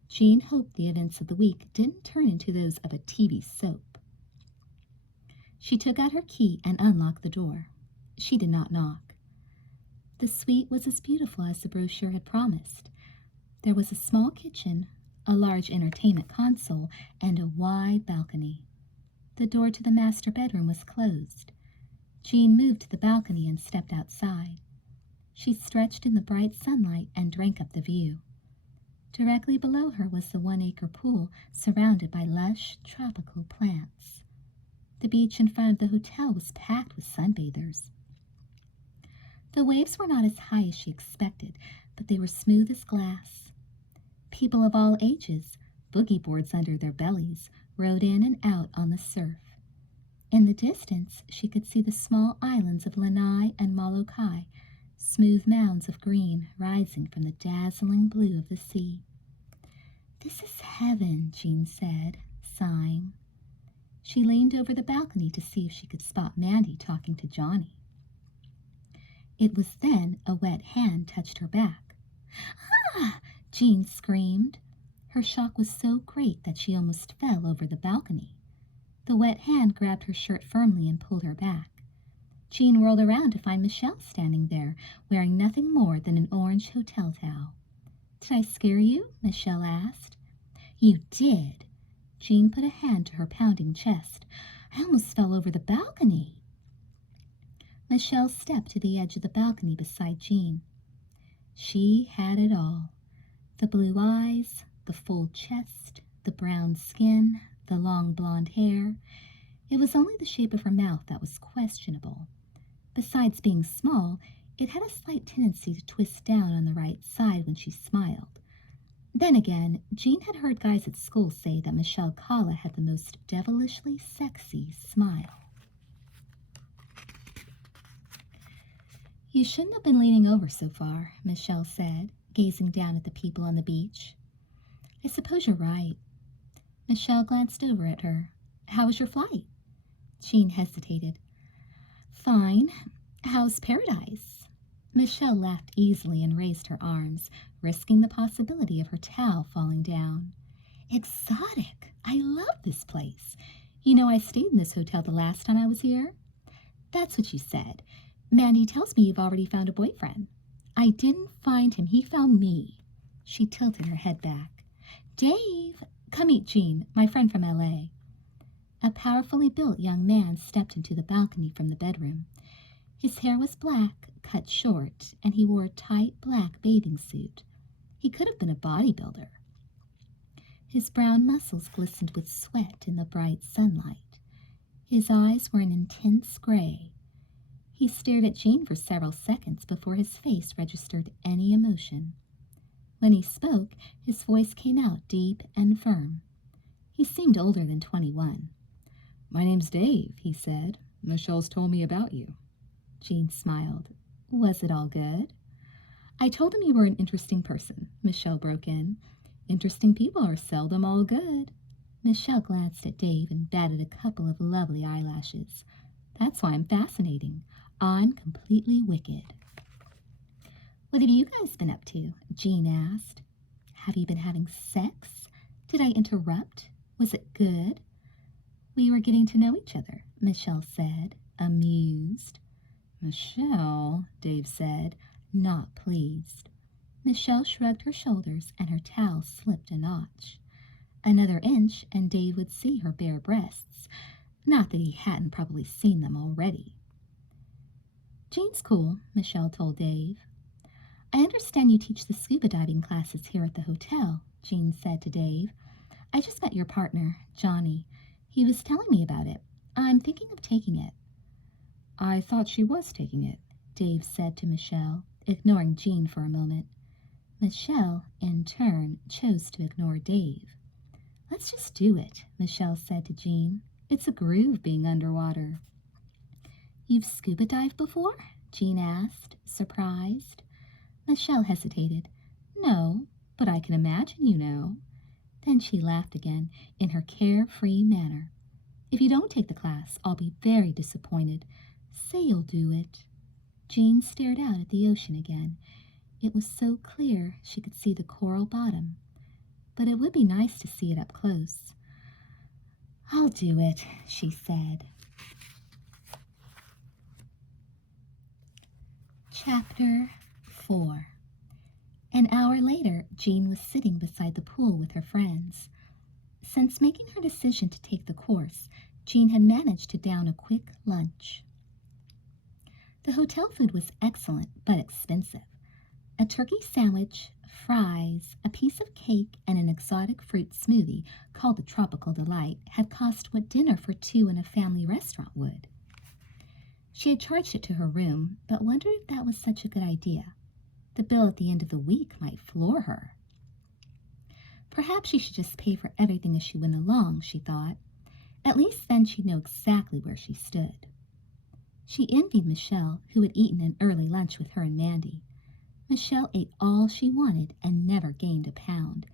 Jean hoped the events of the week didn't turn into those of a TV soap. She took out her key and unlocked the door. She did not knock. The suite was as beautiful as the brochure had promised. There was a small kitchen, a large entertainment console, and a wide balcony. The door to the master bedroom was closed. Jean moved to the balcony and stepped outside. She stretched in the bright sunlight and drank up the view. Directly below her was the 1-acre pool surrounded by lush, tropical plants. The beach in front of the hotel was packed with sunbathers. The waves were not as high as she expected, but they were smooth as glass. People of all ages, boogie boards under their bellies, rode in and out on the surf. In the distance, she could see the small islands of Lanai and Molokai, smooth mounds of green rising from the dazzling blue of the sea. This is heaven, Jean said, sighing. She leaned over the balcony to see if she could spot Mandy talking to Johnny. It was then a wet hand touched her back. Ah! Jean screamed. Her shock was so great that she almost fell over the balcony. The wet hand grabbed her shirt firmly and pulled her back. Jean whirled around to find Michelle standing there, wearing nothing more than an orange hotel towel. Did I scare you? Michelle asked. You did. Jean put a hand to her pounding chest. I almost fell over the balcony. Michelle stepped to the edge of the balcony beside Jean. She had it all. The blue eyes, the full chest, the brown skin, the long blonde hair. It was only the shape of her mouth that was questionable. Besides being small, it had a slight tendency to twist down on the right side when she smiled. Then again, Jean had heard guys at school say that Michelle Kala had the most devilishly sexy smile. You shouldn't have been leaning over so far, Michelle said, gazing down at the people on the beach. I suppose you're right. Michelle glanced over at her. How was your flight? Jean hesitated. Fine. How's paradise? Michelle laughed easily and raised her arms, risking the possibility of her towel falling down. Exotic. I love this place. You know, I stayed in this hotel the last time I was here. That's what you said. Mandy tells me you've already found a boyfriend. I didn't find him. He found me. She tilted her head back. Dave, come meet Jean, my friend from L.A. A powerfully built young man stepped into the balcony from the bedroom. His hair was black, cut short, and he wore a tight black bathing suit. He could have been a bodybuilder. His brown muscles glistened with sweat in the bright sunlight. His eyes were an intense gray. He stared at Jean for several seconds before his face registered any emotion. When he spoke, his voice came out deep and firm. He seemed older than 21. My name's Dave, he said. Michelle's told me about you. Jean smiled. Was it all good? I told him you were an interesting person, Michelle broke in. Interesting people are seldom all good. Michelle glanced at Dave and batted a couple of lovely eyelashes. That's why I'm fascinating. I'm completely wicked. What have you guys been up to? Jean asked. Have you been having sex? Did I interrupt? Was it good? We were getting to know each other, Michelle said. amused. Michelle, Dave said, not pleased. Michelle shrugged her shoulders and her towel slipped a notch. Another inch and Dave would see her bare breasts. Not that he hadn't probably seen them already. Jean's cool, Michelle told Dave. I understand you teach the scuba diving classes here at the hotel, Jean said to Dave. I just met your partner, Johnny. He was telling me about it. I'm thinking of taking it. I thought she was taking it, Dave said to Michelle, ignoring Jean for a moment. Michelle, in turn, chose to ignore Dave. Let's just do it, Michelle said to Jean. It's a groove being underwater. You've scuba dived before? Jean asked, surprised. Michelle hesitated. No, but I can imagine you know. Then she laughed again, in her carefree manner. If you don't take the class, I'll be very disappointed. Say you'll do it. Jean stared out at the ocean again. It was so clear she could see the coral bottom. But it would be nice to see it up close. I'll do it, she said. Chapter 4. An hour later, Jean was sitting beside the pool with her friends. Since making her decision to take the course, Jean had managed to down a quick lunch. The hotel food was excellent, but expensive. A turkey sandwich, fries, a piece of cake, and an exotic fruit smoothie called the Tropical Delight had cost what dinner for two in a family restaurant would. She had charged it to her room, but wondered if that was such a good idea. The bill at the end of the week might floor her. Perhaps she should just pay for everything as she went along, she thought. At least then she'd know exactly where she stood. She envied Michelle, who had eaten an early lunch with her and Mandy. Michelle ate all she wanted and never gained a pound,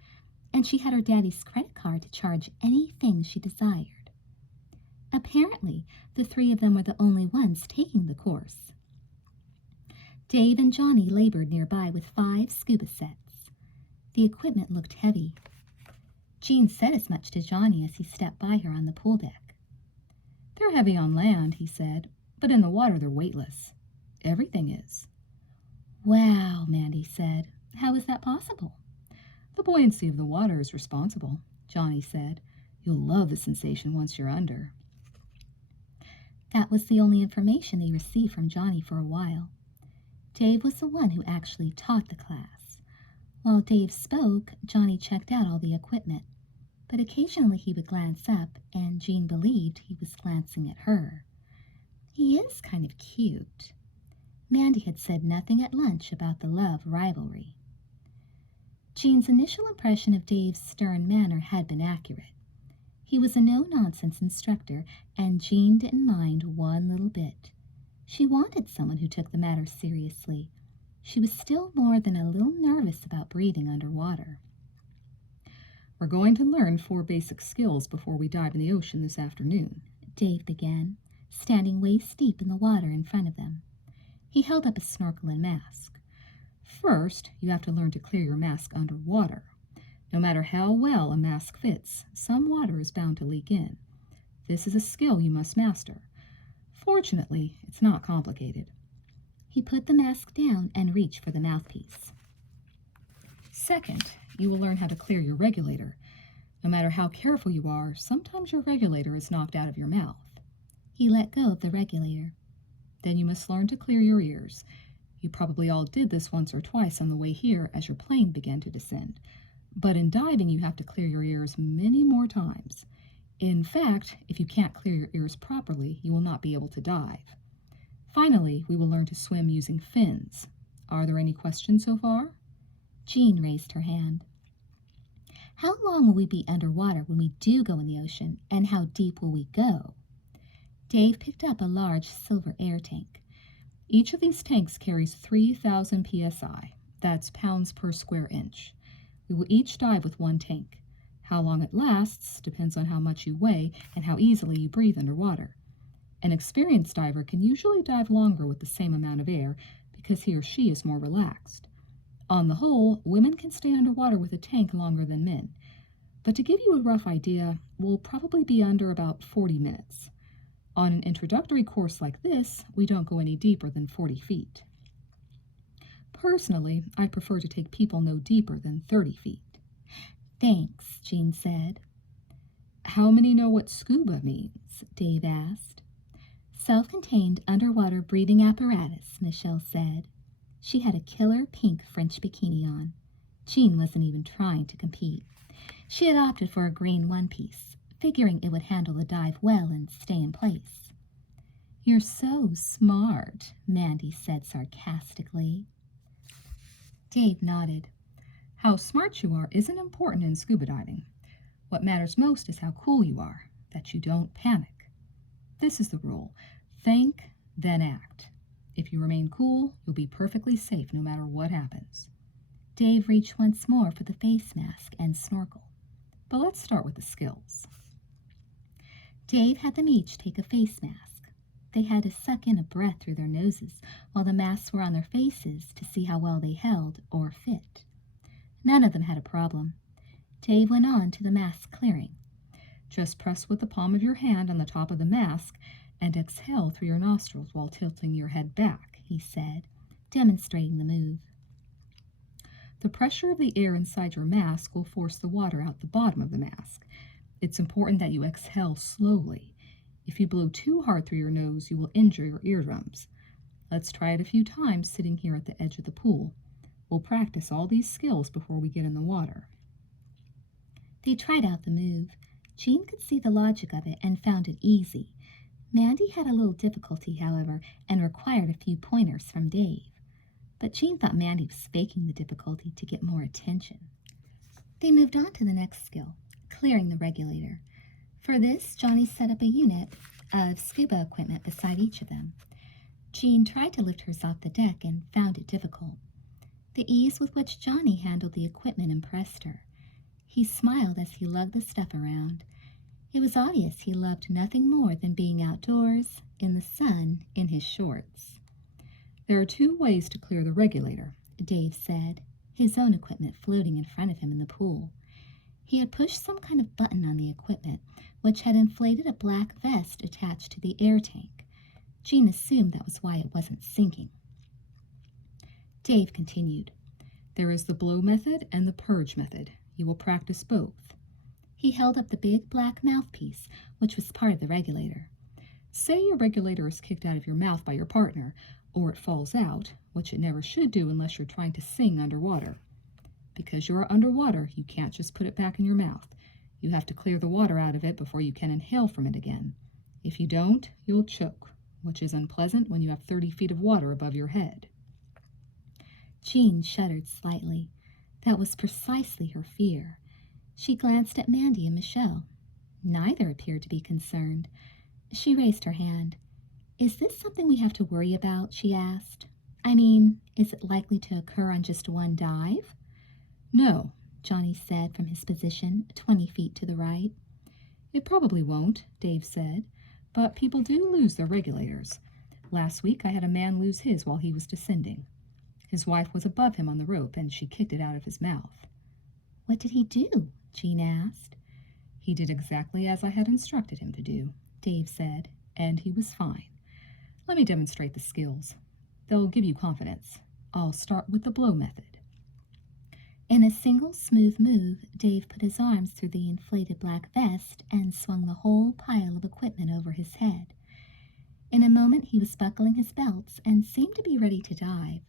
and she had her daddy's credit card to charge anything she desired. Apparently, the three of them were the only ones taking the course. Dave and Johnny labored nearby with 5 scuba sets. The equipment looked heavy. Jean said as much to Johnny as he stepped by her on the pool deck. They're heavy on land, he said, but in the water they're weightless. Everything is. Wow, Mandy said. How is that possible? The buoyancy of the water is responsible, Johnny said. You'll love the sensation once you're under. That was the only information they received from Johnny for a while. Dave was the one who actually taught the class. While Dave spoke, Johnny checked out all the equipment, but occasionally he would glance up, and Jean believed he was glancing at her. He is kind of cute. Mandy had said nothing at lunch about the love rivalry. Jean's initial impression of Dave's stern manner had been accurate. He was a no-nonsense instructor, and Jean didn't mind one little bit. She wanted someone who took the matter seriously. She was still more than a little nervous about breathing underwater. We're going to learn 4 basic skills before we dive in the ocean this afternoon, Dave began, standing waist-deep in the water in front of them. He held up a snorkel and mask. First, you have to learn to clear your mask underwater. No matter how well a mask fits, some water is bound to leak in. This is a skill you must master. Fortunately, it's not complicated. He put the mask down and reached for the mouthpiece. Second, you will learn how to clear your regulator. No matter how careful you are, sometimes your regulator is knocked out of your mouth. He let go of the regulator. Then you must learn to clear your ears. You probably all did this once or twice on the way here as your plane began to descend. But in diving, you have to clear your ears many more times. In fact, if you can't clear your ears properly, you will not be able to dive. Finally, we will learn to swim using fins. Are there any questions so far? Jean raised her hand. How long will we be underwater when we do go in the ocean, and how deep will we go? Dave picked up a large silver air tank. Each of these tanks carries 3,000 psi. That's pounds per square inch. We will each dive with 1 tank. How long it lasts depends on how much you weigh and how easily you breathe underwater. An experienced diver can usually dive longer with the same amount of air because he or she is more relaxed. On the whole, women can stay underwater with a tank longer than men. But to give you a rough idea, we'll probably be under about 40 minutes. On an introductory course like this, we don't go any deeper than 40 feet. Personally, I prefer to take people no deeper than 30 feet. Thanks, Jean said. How many know what scuba means? Dave asked. Self-contained underwater breathing apparatus, Michelle said. She had a killer pink French bikini on. Jean wasn't even trying to compete. She had opted for a green one-piece, figuring it would handle the dive well and stay in place. You're so smart, Mandy said sarcastically. Dave nodded. How smart you are isn't important in scuba diving. What matters most is how cool you are, that you don't panic. This is the rule. Think, then act. If you remain cool, you'll be perfectly safe no matter what happens. Dave reached once more for the face mask and snorkel. But let's start with the skills. Dave had them each take a face mask. They had to suck in a breath through their noses while the masks were on their faces to see how well they held or fit. None of them had a problem. Dave went on to the mask clearing. Just press with the palm of your hand on the top of the mask and exhale through your nostrils while tilting your head back, he said, demonstrating the move. The pressure of the air inside your mask will force the water out the bottom of the mask. It's important that you exhale slowly. If you blow too hard through your nose, you will injure your eardrums. Let's try it a few times sitting here at the edge of the pool. We'll practice all these skills before we get in the water. They tried out the move. Jean could see the logic of it and found it easy. Mandy had a little difficulty, however, and required a few pointers from Dave. But Jean thought Mandy was faking the difficulty to get more attention. They moved on to the next skill, clearing the regulator. For this, Johnny set up a unit of scuba equipment beside each of them. Jean tried to lift hers off the deck and found it difficult. The ease with which Johnny handled the equipment impressed her. He smiled as he lugged the stuff around. It was obvious he loved nothing more than being outdoors, in the sun, in his shorts. There are 2 ways to clear the regulator, Dave said, his own equipment floating in front of him in the pool. He had pushed some kind of button on the equipment, which had inflated a black vest attached to the air tank. Jean assumed that was why it wasn't sinking. Dave continued. There is the blow method and the purge method. You will practice both. He held up the big black mouthpiece, which was part of the regulator. Say your regulator is kicked out of your mouth by your partner, or it falls out, which it never should do unless you're trying to sing underwater. Because you are underwater, you can't just put it back in your mouth. You have to clear the water out of it before you can inhale from it again. If you don't, you'll choke, which is unpleasant when you have 30 feet of water above your head. Jean shuddered slightly. That was precisely her fear. She glanced at Mandy and Michelle. Neither appeared to be concerned. She raised her hand. Is this something we have to worry about? She asked. I mean, is it likely to occur on just one dive? No, Johnny said from his position, 20 feet to the right. It probably won't, Dave said, but people do lose their regulators. Last week I had a man lose his while he was descending. His wife was above him on the rope, and she kicked it out of his mouth. What did he do? Jean asked. He did exactly as I had instructed him to do, Dave said, and he was fine. Let me demonstrate the skills. They'll give you confidence. I'll start with the blow method. In a single smooth move, Dave put his arms through the inflated black vest and swung the whole pile of equipment over his head. In a moment he was buckling his belts and seemed to be ready to dive.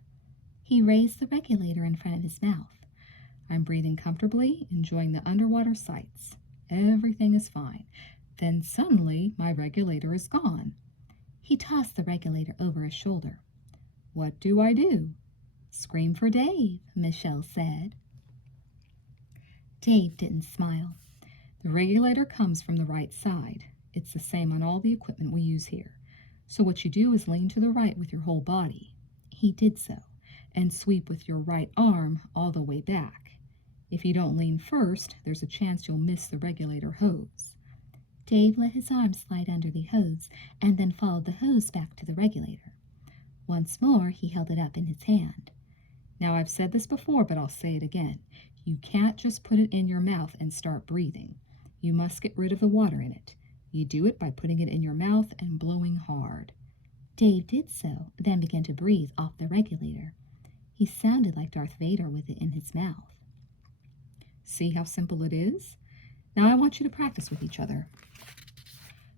He raised the regulator in front of his mouth. I'm breathing comfortably, enjoying the underwater sights. Everything is fine. Then suddenly my regulator is gone. He tossed the regulator over his shoulder. What do I do? Scream for Dave, Michelle said. Dave didn't smile. The regulator comes from the right side. It's the same on all the equipment we use here. So what you do is lean to the right with your whole body. He did so, and sweep with your right arm all the way back. If you don't lean first, there's a chance you'll miss the regulator hose. Dave let his arm slide under the hose and then followed the hose back to the regulator. Once more, he held it up in his hand. Now, I've said this before, but I'll say it again. You can't just put it in your mouth and start breathing. You must get rid of the water in it. You do it by putting it in your mouth and blowing hard. Dave did so, then began to breathe off the regulator. He sounded like Darth Vader with it in his mouth. See how simple it is? Now I want you to practice with each other.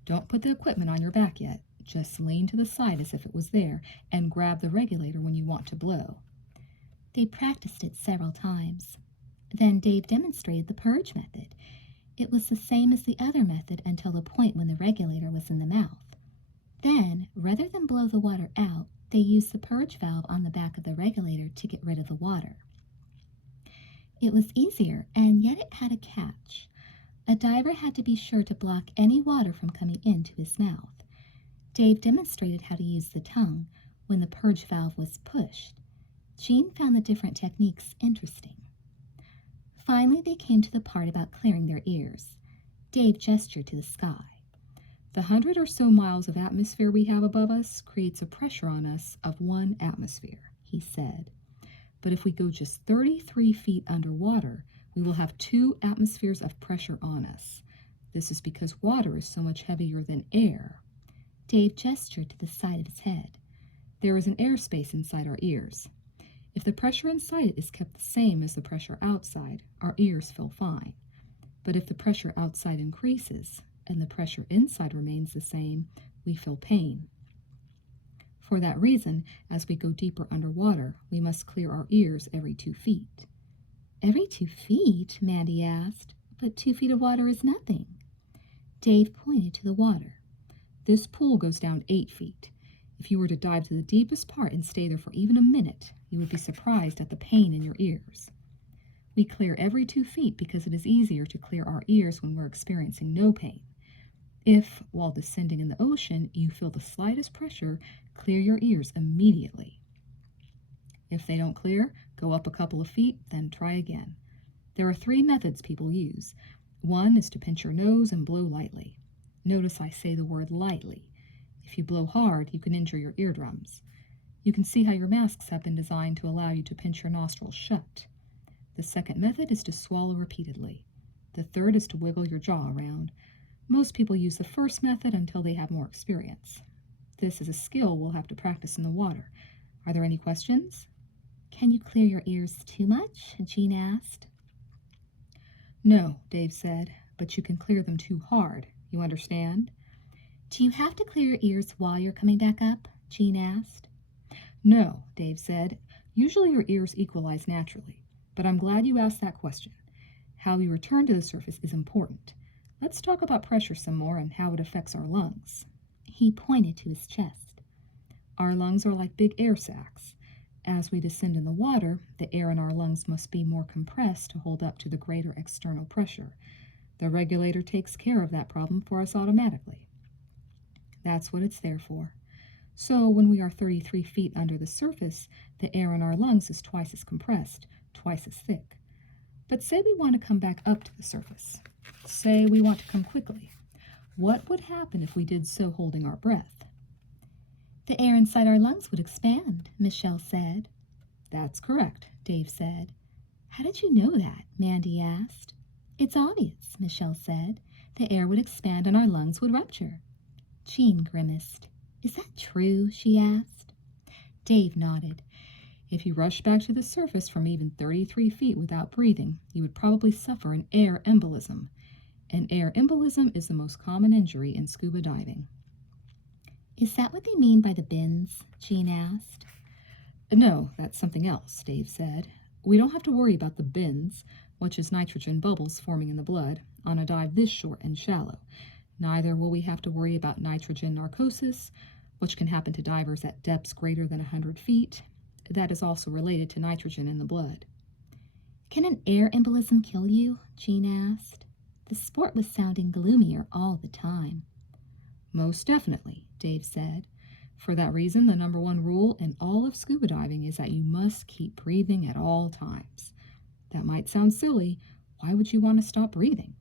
Don't put the equipment on your back yet. Just lean to the side as if it was there and grab the regulator when you want to blow. They practiced it several times. Then Dave demonstrated the purge method. It was the same as the other method until the point when the regulator was in the mouth. Then, rather than blow the water out, they used the purge valve on the back of the regulator to get rid of the water. It was easier, and yet it had a catch. A diver had to be sure to block any water from coming into his mouth. Dave demonstrated how to use the tongue when the purge valve was pushed. Jean found the different techniques interesting. Finally, they came to the part about clearing their ears. Dave gestured to the sky. The 100 or so miles of atmosphere we have above us creates a pressure on us of 1 atmosphere, he said. But if we go just 33 feet underwater, we will have 2 atmospheres of pressure on us. This is because water is so much heavier than air. Dave gestured to the side of his head. There is an airspace inside our ears. If the pressure inside it is kept the same as the pressure outside, our ears feel fine. But if the pressure outside increases and the pressure inside remains the same, we feel pain. For that reason, as we go deeper underwater, we must clear our ears every 2 feet. Every 2 feet? Mandy asked. But 2 feet of water is nothing. Dave pointed to the water. This pool goes down 8 feet. If you were to dive to the deepest part and stay there for even a minute, you would be surprised at the pain in your ears. We clear every 2 feet because it is easier to clear our ears when we're experiencing no pain. If, while descending in the ocean, you feel the slightest pressure, clear your ears immediately. If they don't clear, go up a couple of feet, then try again. There are 3 methods people use. One is to pinch your nose and blow lightly. Notice I say the word lightly. If you blow hard, you can injure your eardrums. You can see how your masks have been designed to allow you to pinch your nostrils shut. The second method is to swallow repeatedly. The third is to wiggle your jaw around. Most people use the first method until they have more experience. This is a skill we'll have to practice in the water. Are there any questions? Can you clear your ears too much? Jean asked. No, Dave said, but you can clear them too hard. You understand? Do you have to clear your ears while you're coming back up? Jean asked. No, Dave said. Usually your ears equalize naturally, but I'm glad you asked that question. How we return to the surface is important. Let's talk about pressure some more and how it affects our lungs. He pointed to his chest. Our lungs are like big air sacs. As we descend in the water, the air in our lungs must be more compressed to hold up to the greater external pressure. The regulator takes care of that problem for us automatically. That's what it's there for. So when we are 33 feet under the surface, the air in our lungs is twice as compressed, twice as thick. But say we want to come back up to the surface. Say we want to come quickly. What would happen if we did so holding our breath? The air inside our lungs would expand, Michelle said. That's correct, Dave said. How did you know that? Mandy asked. It's obvious, Michelle said. The air would expand and our lungs would rupture. Jean grimaced. Is that true? She asked. Dave nodded. If you rushed back to the surface from even 33 feet without breathing, you would probably suffer an air embolism. An air embolism is the most common injury in scuba diving. Is that what they mean by the bins? Jean asked. No, that's something else, Dave said. We don't have to worry about the bins, which is nitrogen bubbles forming in the blood, on a dive this short and shallow. Neither will we have to worry about nitrogen narcosis, which can happen to divers at depths greater than 100 feet. That is also related to nitrogen in the blood. Can an air embolism kill you? Jean asked. The sport was sounding gloomier all the time. Most definitely, Dave said. For that reason, the number 1 rule in all of scuba diving is that you must keep breathing at all times. That might sound silly. Why would you want to stop breathing?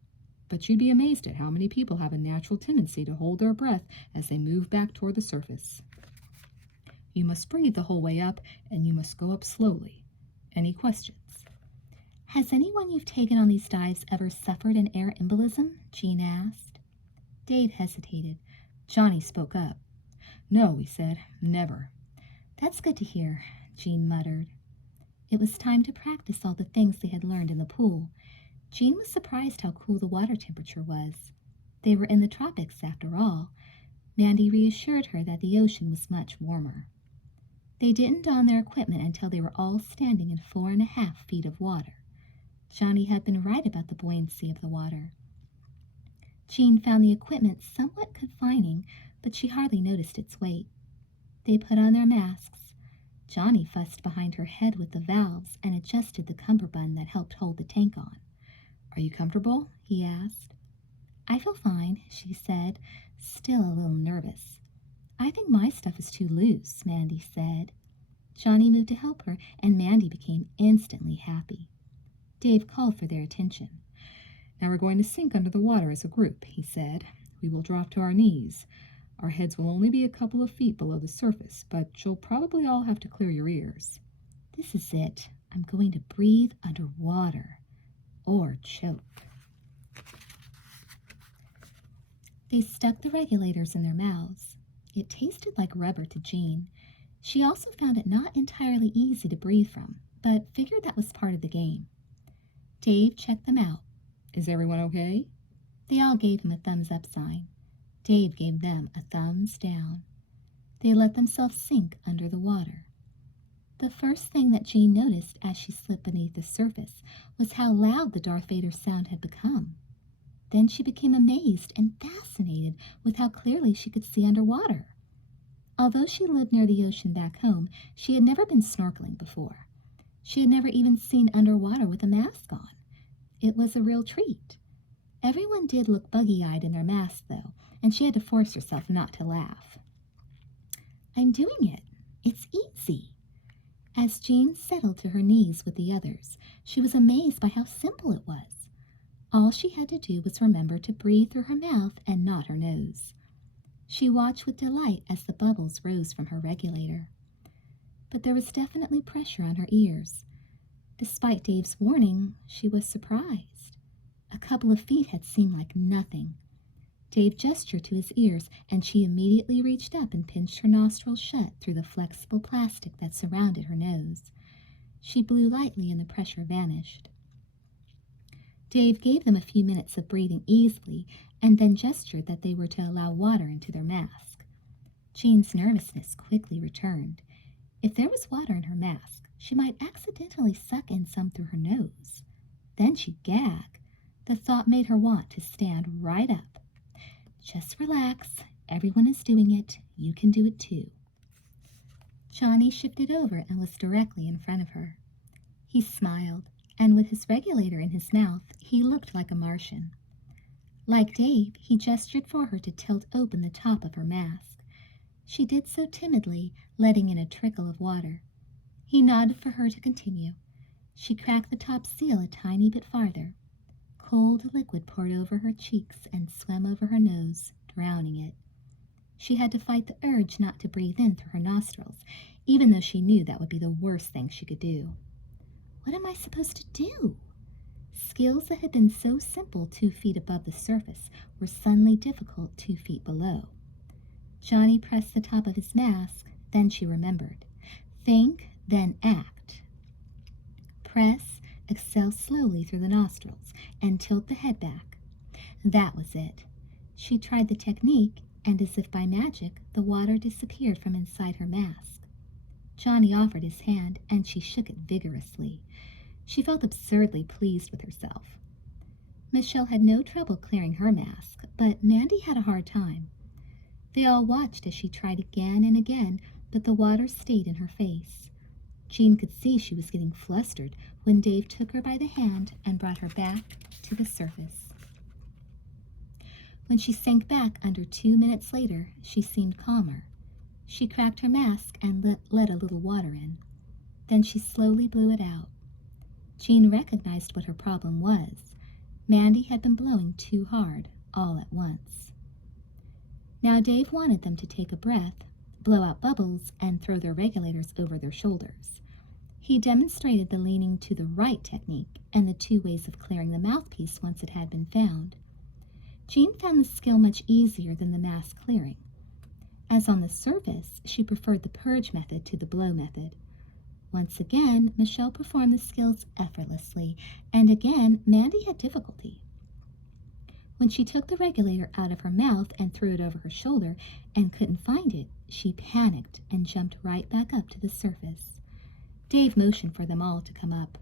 But you'd be amazed at how many people have a natural tendency to hold their breath as they move back toward the surface. You must breathe the whole way up, and you must go up slowly. Any questions? Has anyone you've taken on these dives ever suffered an air embolism? Jean asked. Dave hesitated. Johnny spoke up. "No," he said, "never." "That's good to hear," Jean muttered. It was time to practice all the things they had learned in the pool. Jean was surprised how cool the water temperature was. They were in the tropics, after all. Mandy reassured her that the ocean was much warmer. They didn't don their equipment until they were all standing in 4.5 feet of water. Johnny had been right about the buoyancy of the water. Jean found the equipment somewhat confining, but she hardly noticed its weight. They put on their masks. Johnny fussed behind her head with the valves and adjusted the cummerbund that helped hold the tank on. "Are you comfortable?" he asked. "I feel fine," she said, still a little nervous. "I think my stuff is too loose," Mandy said. Johnny moved to help her, and Mandy became instantly happy. Dave called for their attention. "Now we're going to sink under the water as a group," he said. "We will drop to our knees. Our heads will only be a couple of feet below the surface, but you'll probably all have to clear your ears." "This is it. I'm going to breathe underwater. Or choke." They stuck the regulators in their mouths. It tasted like rubber to Jean. She also found it not entirely easy to breathe from, but figured that was part of the game. Dave checked them out. "Is everyone okay?" They all gave him a thumbs-up sign. Dave gave them a thumbs down. They let themselves sink under the water. The first thing that Jean noticed as she slipped beneath the surface was how loud the Darth Vader sound had become. Then she became amazed and fascinated with how clearly she could see underwater. Although she lived near the ocean back home, she had never been snorkeling before. She had never even seen underwater with a mask on. It was a real treat. Everyone did look buggy-eyed in their masks, though, and she had to force herself not to laugh. "I'm doing it. It's easy." As Jean settled to her knees with the others, she was amazed by how simple it was. All she had to do was remember to breathe through her mouth and not her nose. She watched with delight as the bubbles rose from her regulator. But there was definitely pressure on her ears. Despite Dave's warning, she was surprised. A couple of feet had seemed like nothing. Dave gestured to his ears, and she immediately reached up and pinched her nostrils shut through the flexible plastic that surrounded her nose. She blew lightly and the pressure vanished. Dave gave them a few minutes of breathing easily and then gestured that they were to allow water into their mask. Jean's nervousness quickly returned. If there was water in her mask, she might accidentally suck in some through her nose. Then she'd gag. The thought made her want to stand right up. "Just relax. Everyone is doing it. You can do it too." Johnny shifted over and was directly in front of her. He smiled, and with his regulator in his mouth, he looked like a Martian. Like Dave, he gestured for her to tilt open the top of her mask. She did so timidly, letting in a trickle of water. He nodded for her to continue. She cracked the top seal a tiny bit farther. Cold liquid poured over her cheeks and swam over her nose, drowning it. She had to fight the urge not to breathe in through her nostrils, even though she knew that would be the worst thing she could do. What am I supposed to do? Skills that had been so simple 2 feet above the surface were suddenly difficult 2 feet below. Johnny pressed the top of his mask, then she remembered. Think, then act. Press, exhale slowly through the nostrils, and tilt the head back. That was it. She tried the technique, and as if by magic, the water disappeared from inside her mask. Johnny offered his hand, and she shook it vigorously. She felt absurdly pleased with herself. Michelle had no trouble clearing her mask, but Mandy had a hard time. They all watched as she tried again and again, but the water stayed in her face. Jean could see she was getting flustered when Dave took her by the hand and brought her back to the surface. When she sank back under 2 minutes later, she seemed calmer. She cracked her mask and let a little water in. Then she slowly blew it out. Jean recognized what her problem was. Mandy had been blowing too hard, all at once. Now Dave wanted them to take a breath, blow out bubbles, and throw their regulators over their shoulders. He demonstrated the leaning to the right technique and the 2 ways of clearing the mouthpiece once it had been found. Jean found the skill much easier than the mass clearing. As on the surface, she preferred the purge method to the blow method. Once again, Michelle performed the skills effortlessly, and again, Mandy had difficulty. When she took the regulator out of her mouth and threw it over her shoulder and couldn't find it, she panicked and jumped right back up to the surface. Dave motioned for them all to come up.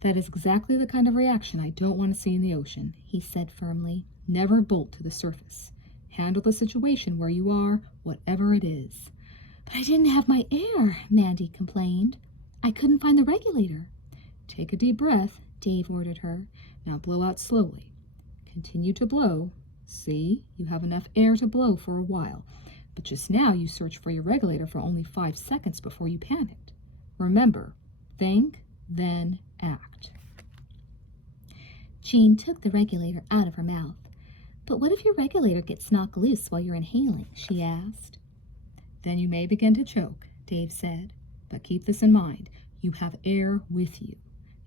That is exactly the kind of reaction I don't want to see in the ocean, he said firmly. Never bolt to the surface. Handle the situation where you are, whatever it is. But I didn't have my air, Mandy complained. I couldn't find the regulator. Take a deep breath, Dave ordered her. Now blow out slowly. Continue to blow. See, you have enough air to blow for a while. But just now you searched for your regulator for only 5 seconds before you panicked. Remember, think, then act. Jean took the regulator out of her mouth. But what if your regulator gets knocked loose while you're inhaling? She asked. Then you may begin to choke, Dave said. But keep this in mind. You have air with you.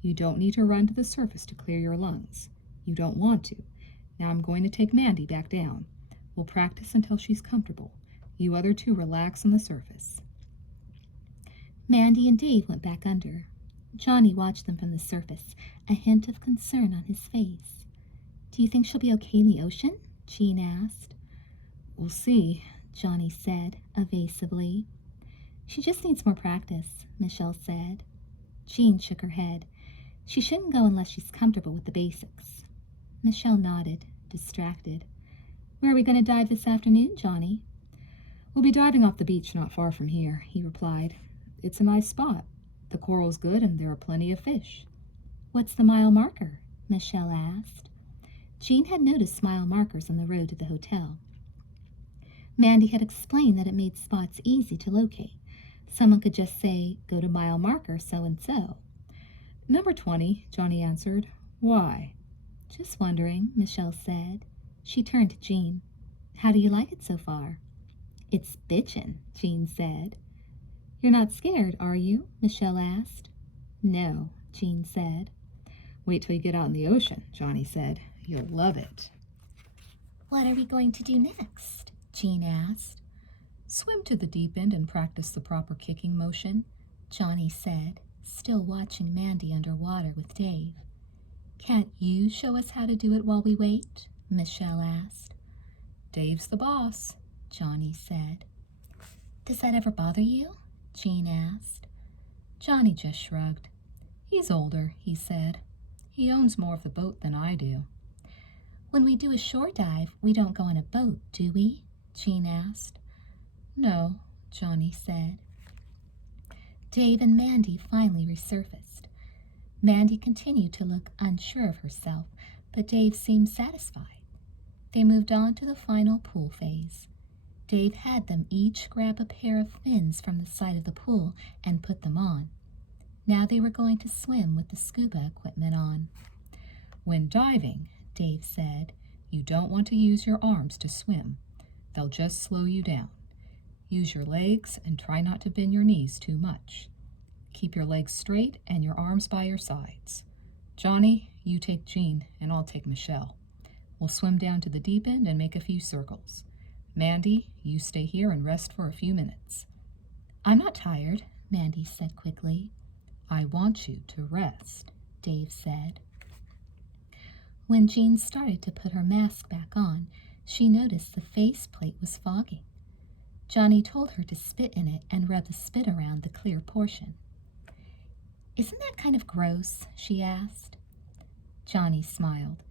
You don't need to run to the surface to clear your lungs. You don't want to. Now I'm going to take Mandy back down. We'll practice until she's comfortable. You other two relax on the surface. Mandy and Dave went back under. Johnny watched them from the surface, a hint of concern on his face. Do you think she'll be okay in the ocean? Jean asked. We'll see, Johnny said evasively. She just needs more practice, Michelle said. Jean shook her head. She shouldn't go unless she's comfortable with the basics. Michelle nodded, distracted. Where are we going to dive this afternoon, Johnny? We'll be diving off the beach not far from here, he replied. It's a nice spot. The coral's good and there are plenty of fish. What's the mile marker? Michelle asked. Jean had noticed mile markers on the road to the hotel. Mandy had explained that it made spots easy to locate. Someone could just say, go to mile marker so-and-so. Number 20, Johnny answered. Why? Just wondering, Michelle said. She turned to Jean. How do you like it so far? It's bitchin', Jean said. You're not scared, are you? Michelle asked. No, Jean said. Wait till you get out in the ocean, Johnny said. You'll love it. What are we going to do next? Jean asked. Swim to the deep end and practice the proper kicking motion, Johnny said, still watching Mandy underwater with Dave. Can't you show us how to do it while we wait? Michelle asked. Dave's the boss, Johnny said. Does that ever bother you? Jean asked. Johnny just shrugged. He's older, he said. He owns more of the boat than I do. When we do a shore dive, we don't go on a boat, do we? Jean asked. No, Johnny said. Dave and Mandy finally resurfaced. Mandy continued to look unsure of herself, but Dave seemed satisfied. They moved on to the final pool phase. Dave had them each grab a pair of fins from the side of the pool and put them on. Now they were going to swim with the scuba equipment on. When diving, Dave said, you don't want to use your arms to swim. They'll just slow you down. Use your legs and try not to bend your knees too much. Keep your legs straight and your arms by your sides. Johnny, you take Jean and I'll take Michelle. We'll swim down to the deep end and make a few circles. Mandy, you stay here and rest for a few minutes. I'm not tired, Mandy said quickly. I want you to rest, Dave said. When Jean started to put her mask back on, she noticed the faceplate was fogging. Johnny told her to spit in it and rub the spit around the clear portion. Isn't that kind of gross? She asked. Johnny smiled.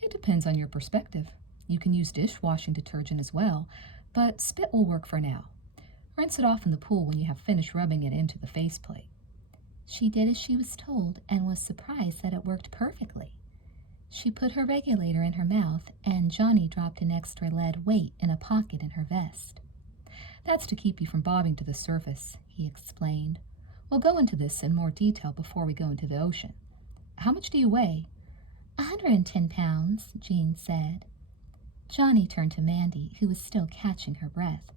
It depends on your perspective. You can use dishwashing detergent as well, but spit will work for now. Rinse it off in the pool when you have finished rubbing it into the faceplate. She did as she was told and was surprised that it worked perfectly. She put her regulator in her mouth, and Johnny dropped an extra lead weight in a pocket in her vest. That's to keep you from bobbing to the surface, he explained. We'll go into this in more detail before we go into the ocean. How much do you weigh? 110 pounds, Jean said. Johnny turned to Mandy, who was still catching her breath.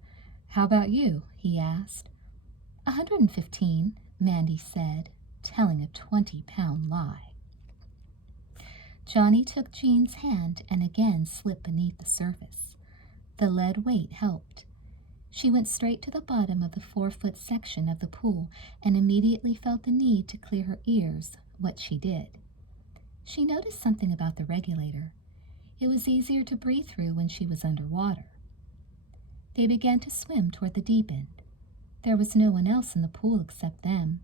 How about you? He asked. 115, Mandy said, telling a 20-pound lie. Johnny took Jean's hand and again slipped beneath the surface. The lead weight helped. She went straight to the bottom of the 4-foot section of the pool and immediately felt the need to clear her ears, what she did. She noticed something about the regulator. It was easier to breathe through when she was underwater. They began to swim toward the deep end. There was no one else in the pool except them.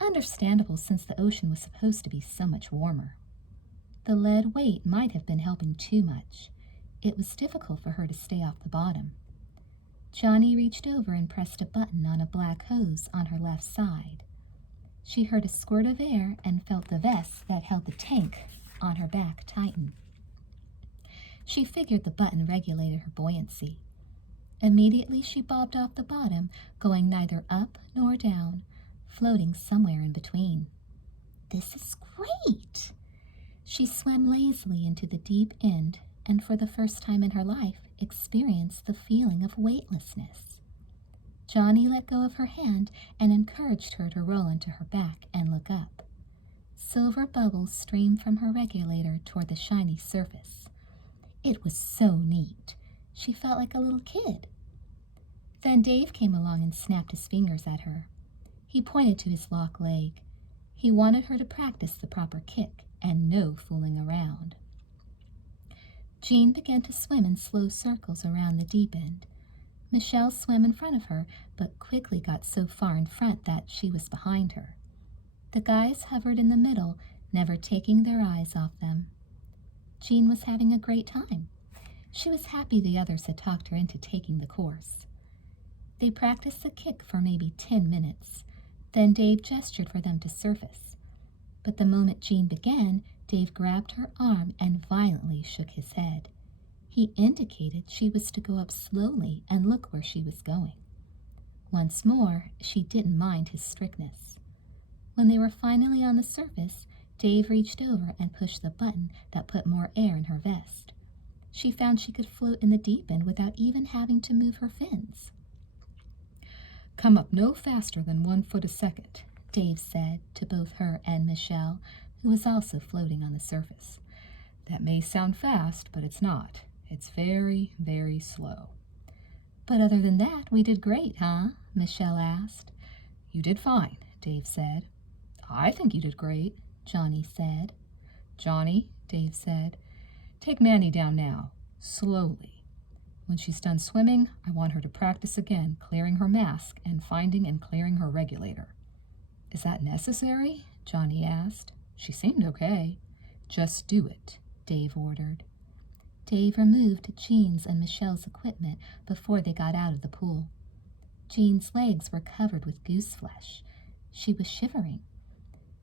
Understandable, since the ocean was supposed to be so much warmer. The lead weight might have been helping too much. It was difficult for her to stay off the bottom. Johnny reached over and pressed a button on a black hose on her left side. She heard a squirt of air and felt the vest that held the tank on her back tighten. She figured the button regulated her buoyancy. Immediately she bobbed off the bottom, going neither up nor down, floating somewhere in between. This is great! She swam lazily into the deep end and for the first time in her life experienced the feeling of weightlessness. Johnny let go of her hand and encouraged her to roll onto her back and look up. Silver bubbles streamed from her regulator toward the shiny surface. It was so neat. She felt like a little kid. Then Dave came along and snapped his fingers at her. He pointed to his lock leg. He wanted her to practice the proper kick and no fooling around. Jean began to swim in slow circles around the deep end. Michelle swam in front of her, but quickly got so far in front that she was behind her. The guys hovered in the middle, never taking their eyes off them. Jean was having a great time. She was happy the others had talked her into taking the course. They practiced the kick for maybe 10 minutes. Then Dave gestured for them to surface. But the moment Jean began, Dave grabbed her arm and violently shook his head. He indicated she was to go up slowly and look where she was going. Once more, she didn't mind his strictness. When they were finally on the surface, Dave reached over and pushed the button that put more air in her vest. She found she could float in the deep end without even having to move her fins. "Come up no faster than 1 foot a second," Dave said to both her and Michelle, who was also floating on the surface. "That may sound fast, but it's not. It's very, very slow." "But other than that, we did great, huh?" Michelle asked. "You did fine," Dave said. "I think you did great," Johnny said. "Johnny," Dave said, "take Manny down now, slowly. When she's done swimming, I want her to practice again clearing her mask and finding and clearing her regulator." "Is that necessary?" Johnny asked. "She seemed okay." "Just do it," Dave ordered. Dave removed Jean's and Michelle's equipment before they got out of the pool. Jean's legs were covered with goose flesh. She was shivering.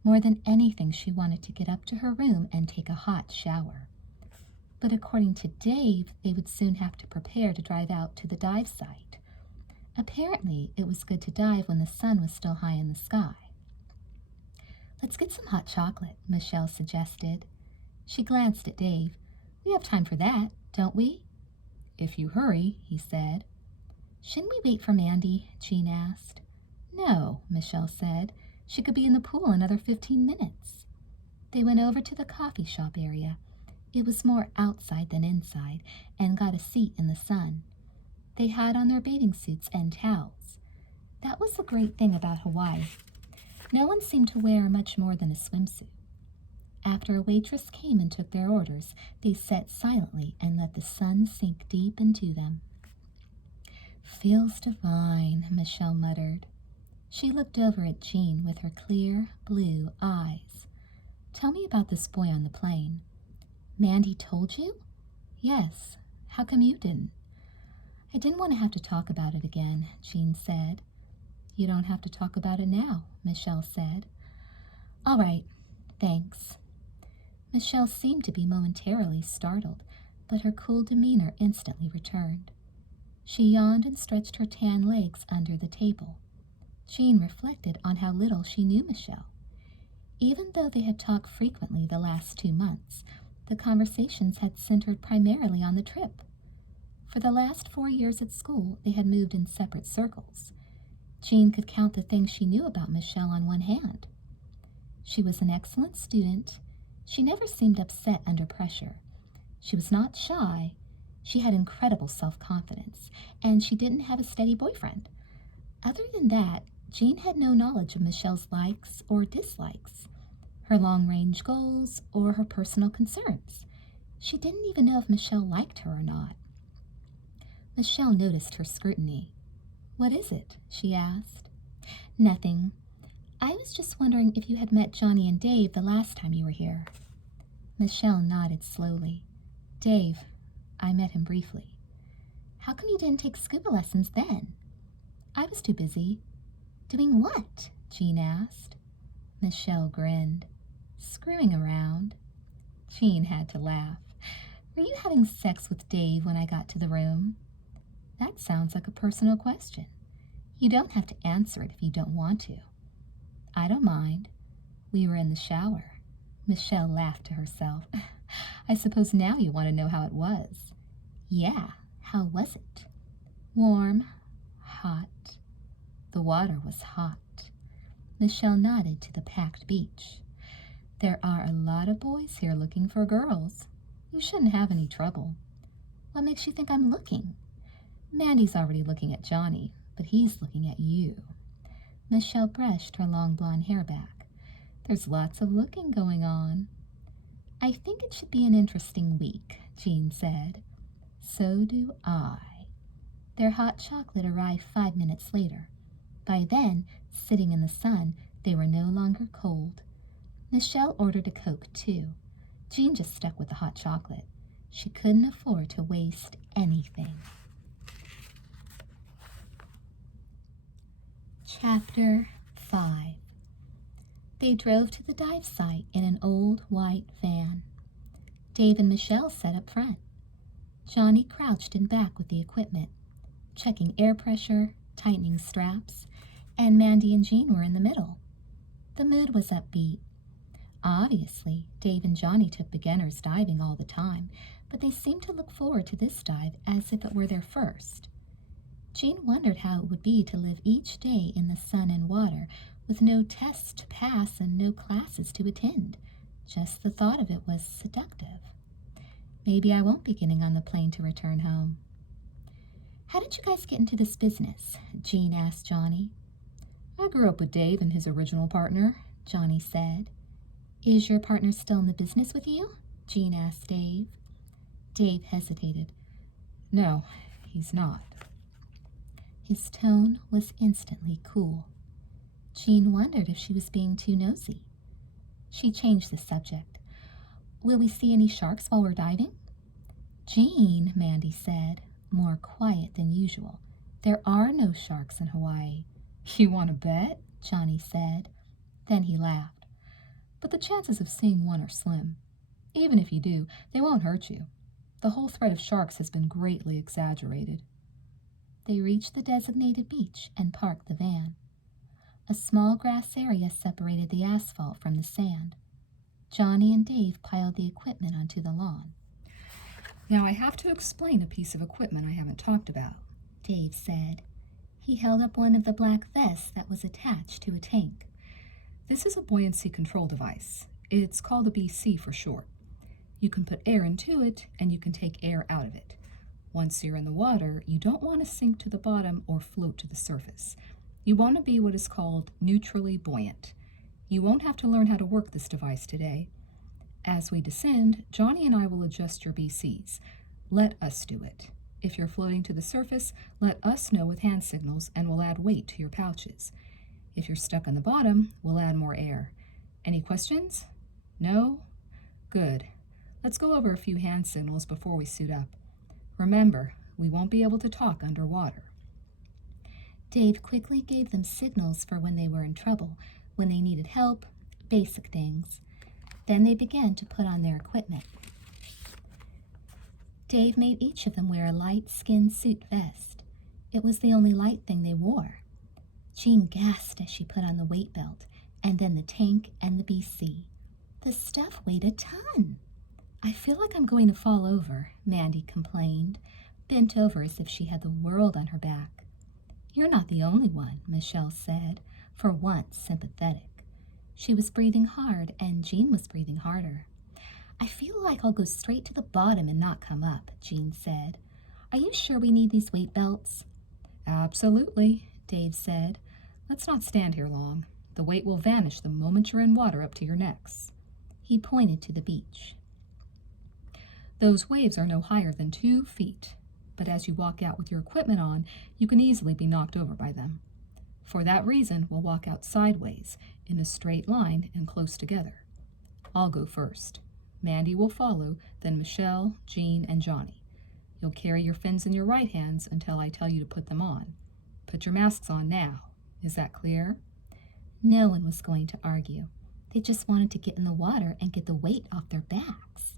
More than anything, she wanted to get up to her room and take a hot shower. But according to Dave, they would soon have to prepare to drive out to the dive site. Apparently, it was good to dive when the sun was still high in the sky. "Let's get some hot chocolate," Michelle suggested. She glanced at Dave. "We have time for that, don't we?" "If you hurry," he said. "Shouldn't we wait for Mandy?" Jean asked. "No," Michelle said. "She could be in the pool another 15 minutes. They went over to the coffee shop area. It was more outside than inside, and got a seat in the sun. They had on their bathing suits and towels. That was the great thing about Hawaii. No one seemed to wear much more than a swimsuit. After a waitress came and took their orders, they sat silently and let the sun sink deep into them. "Feels divine," Michelle muttered. She looked over at Jean with her clear, blue eyes. "Tell me about this boy on the plane." "Mandy told you?" "Yes. How come you didn't?" "I didn't want to have to talk about it again," Jean said. "You don't have to talk about it now," Michelle said. "All right. Thanks." Michelle seemed to be momentarily startled, but her cool demeanor instantly returned. She yawned and stretched her tan legs under the table. Jean reflected on how little she knew Michelle. Even though they had talked frequently the last 2 months, the conversations had centered primarily on the trip. For the last 4 years at school, they had moved in separate circles. Jean could count the things she knew about Michelle on one hand. She was an excellent student. She never seemed upset under pressure. She was not shy. She had incredible self-confidence, and she didn't have a steady boyfriend. Other than that, Jean had no knowledge of Michelle's likes or dislikes, her long-range goals, or her personal concerns. She didn't even know if Michelle liked her or not. Michelle noticed her scrutiny. "What is it?" she asked. "Nothing. I was just wondering if you had met Johnny and Dave the last time you were here." Michelle nodded slowly. "Dave, I met him briefly." "How come you didn't take scuba lessons then?" "I was too busy." "Doing what?" Jean asked. Michelle grinned. "Screwing around." Jean had to laugh. "Were you having sex with Dave when I got to the room?" "That sounds like a personal question. You don't have to answer it if you don't want to." "I don't mind. We were in the shower." Michelle laughed to herself. "I suppose now you want to know how it was." "Yeah, how was it?" "Warm, hot." The water was hot. Michelle nodded to the packed beach. "There are a lot of boys here looking for girls. You shouldn't have any trouble." "What makes you think I'm looking?" "Mandy's already looking at Johnny, but he's looking at you." Michelle brushed her long blonde hair back. "There's lots of looking going on." "I think it should be an interesting week," Jean said. "So do I." Their hot chocolate arrived 5 minutes later. By then, sitting in the sun, they were no longer cold. Michelle ordered a Coke, too. Jean just stuck with the hot chocolate. She couldn't afford to waste anything. Chapter 5. They drove to the dive site in an old white van. Dave and Michelle sat up front. Johnny crouched in back with the equipment, checking air pressure, tightening straps, and Mandy and Jean were in the middle. The mood was upbeat. Obviously, Dave and Johnny took beginners diving all the time, but they seemed to look forward to this dive as if it were their first. Jean wondered how it would be to live each day in the sun and water with no tests to pass and no classes to attend. Just the thought of it was seductive. "Maybe I won't be getting on the plane to return home." "How did you guys get into this business?" Jean asked Johnny. "I grew up with Dave and his original partner," Johnny said. "Is your partner still in the business with you?" Jean asked Dave. Dave hesitated. "No, he's not." His tone was instantly cool. Jean wondered if she was being too nosy. She changed the subject. "Will we see any sharks while we're diving?" "Jean," Mandy said, more quiet than usual, "there are no sharks in Hawaii." "You want to bet?" Johnny said. Then he laughed. "But the chances of seeing one are slim. Even if you do, they won't hurt you. The whole threat of sharks has been greatly exaggerated." They reached the designated beach and parked the van. A small grass area separated the asphalt from the sand. Johnny and Dave piled the equipment onto the lawn. "Now I have to explain a piece of equipment I haven't talked about," Dave said. He held up one of the black vests that was attached to a tank. "This is a buoyancy control device. It's called a BC for short. You can put air into it, and you can take air out of it. Once you're in the water, you don't want to sink to the bottom or float to the surface. You want to be what is called neutrally buoyant. You won't have to learn how to work this device today. As we descend, Johnny and I will adjust your BCs. Let us do it. If you're floating to the surface, let us know with hand signals and we'll add weight to your pouches. If you're stuck on the bottom, we'll add more air. Any questions? No? Good. Let's go over a few hand signals before we suit up. Remember, we won't be able to talk underwater." Dave quickly gave them signals for when they were in trouble, when they needed help, basic things. Then they began to put on their equipment. Dave made each of them wear a light skin suit vest. It was the only light thing they wore. Jean gasped as she put on the weight belt, and then the tank and the BC. The stuff weighed a ton. "I feel like I'm going to fall over," Mandy complained, bent over as if she had the world on her back. "You're not the only one," Michelle said, for once sympathetic. She was breathing hard, and Jean was breathing harder. I feel like I'll go straight to the bottom and not come up, Jean said. Are you sure we need these weight belts? Absolutely, Dave said. Let's not stand here long. The weight will vanish the moment you're in water up to your necks. He pointed to the beach. Those waves are no higher than 2 feet, but as you walk out with your equipment on, you can easily be knocked over by them. For that reason, we'll walk out sideways, in a straight line and close together. I'll go first. Mandy will follow, then Michelle, Jean, and Johnny. You'll carry your fins in your right hands until I tell you to put them on. Put your masks on now. Is that clear? No one was going to argue. They just wanted to get in the water and get the weight off their backs.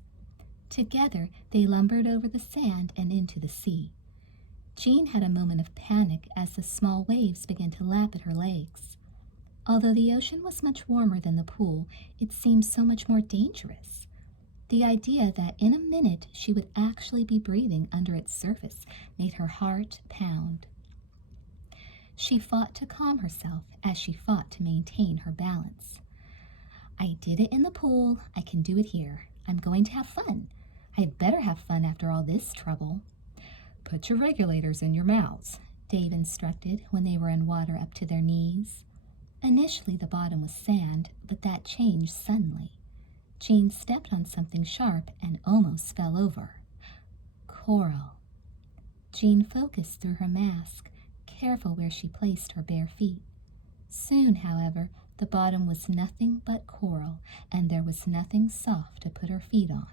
Together, they lumbered over the sand and into the sea. Jean had a moment of panic as the small waves began to lap at her legs. Although the ocean was much warmer than the pool, it seemed so much more dangerous. The idea that in a minute she would actually be breathing under its surface made her heart pound. She fought to calm herself as she fought to maintain her balance. I did it in the pool. I can do it here. I'm going to have fun. I had better have fun after all this trouble. Put your regulators in your mouths, Dave instructed when they were in water up to their knees. Initially the bottom was sand, but that changed suddenly. Jean stepped on something sharp and almost fell over. Coral. Jean focused through her mask, careful where she placed her bare feet. Soon, however, the bottom was nothing but coral, and there was nothing soft to put her feet on.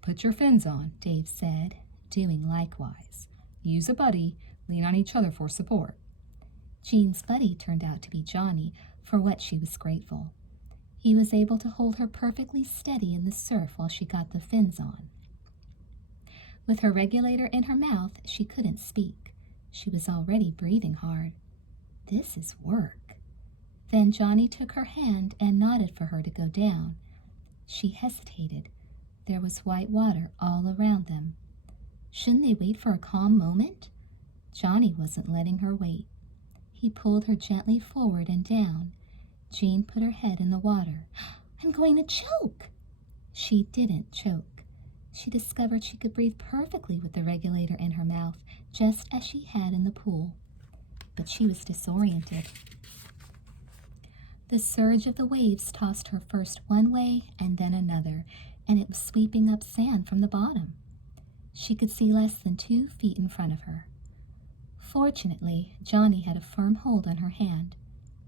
Put your fins on, Dave said, doing likewise. Use a buddy, lean on each other for support. Jean's buddy turned out to be Johnny, for what she was grateful. He was able to hold her perfectly steady in the surf while she got the fins on. With her regulator in her mouth, she couldn't speak. She was already breathing hard. This is work. Then Johnny took her hand and nodded for her to go down. She hesitated. There was white water all around them. Shouldn't they wait for a calm moment? Johnny wasn't letting her wait. He pulled her gently forward and down. Jean put her head in the water. I'm going to choke. She didn't choke. She discovered she could breathe perfectly with the regulator in her mouth, just as she had in the pool. But she was disoriented. The surge of the waves tossed her first one way and then another, and it was sweeping up sand from the bottom. She could see less than 2 feet in front of her. Fortunately, Johnny had a firm hold on her hand.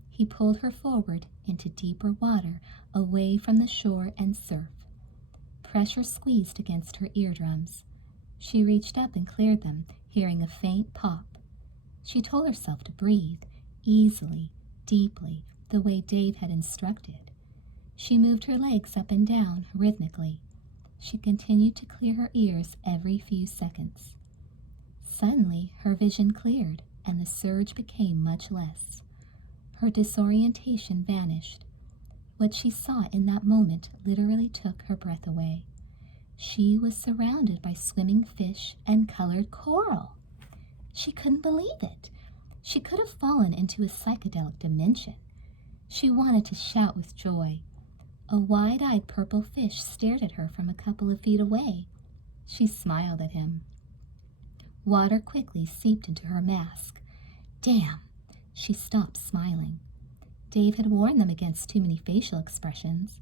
He pulled her forward into deeper water, away from the shore and surf. Pressure squeezed against her eardrums. She reached up and cleared them, hearing a faint pop. She told herself to breathe, easily, deeply, the way Dave had instructed. She moved her legs up and down rhythmically. She continued to clear her ears every few seconds. Suddenly, her vision cleared, and the surge became much less. Her disorientation vanished. What she saw in that moment literally took her breath away. She was surrounded by swimming fish and colored coral. She couldn't believe it. She could have fallen into a psychedelic dimension. She wanted to shout with joy. A wide-eyed purple fish stared at her from a couple of feet away. She smiled at him. Water quickly seeped into her mask. Damn! She stopped smiling. Dave had warned them against too many facial expressions.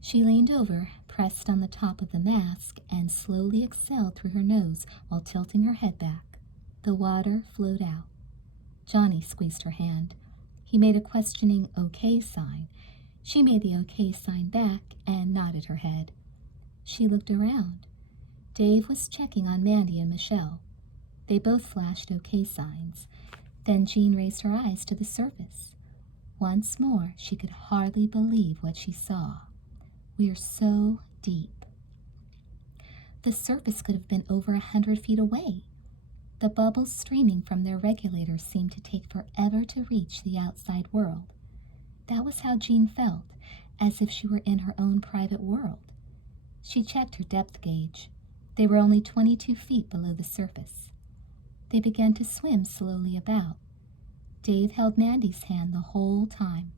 She leaned over, pressed on the top of the mask, and slowly exhaled through her nose while tilting her head back. The water flowed out. Johnny squeezed her hand. He made a questioning okay sign. She made the okay sign back and nodded her head. She looked around. Dave was checking on Mandy and Michelle. They both flashed okay signs. Then Jean raised her eyes to the surface. Once more, she could hardly believe what she saw. We're so deep. The surface could have been over 100 feet away. The bubbles streaming from their regulators seemed to take forever to reach the outside world. That was how Jean felt, as if she were in her own private world. She checked her depth gauge. They were only 22 feet below the surface. They began to swim slowly about. Dave held Mandy's hand the whole time.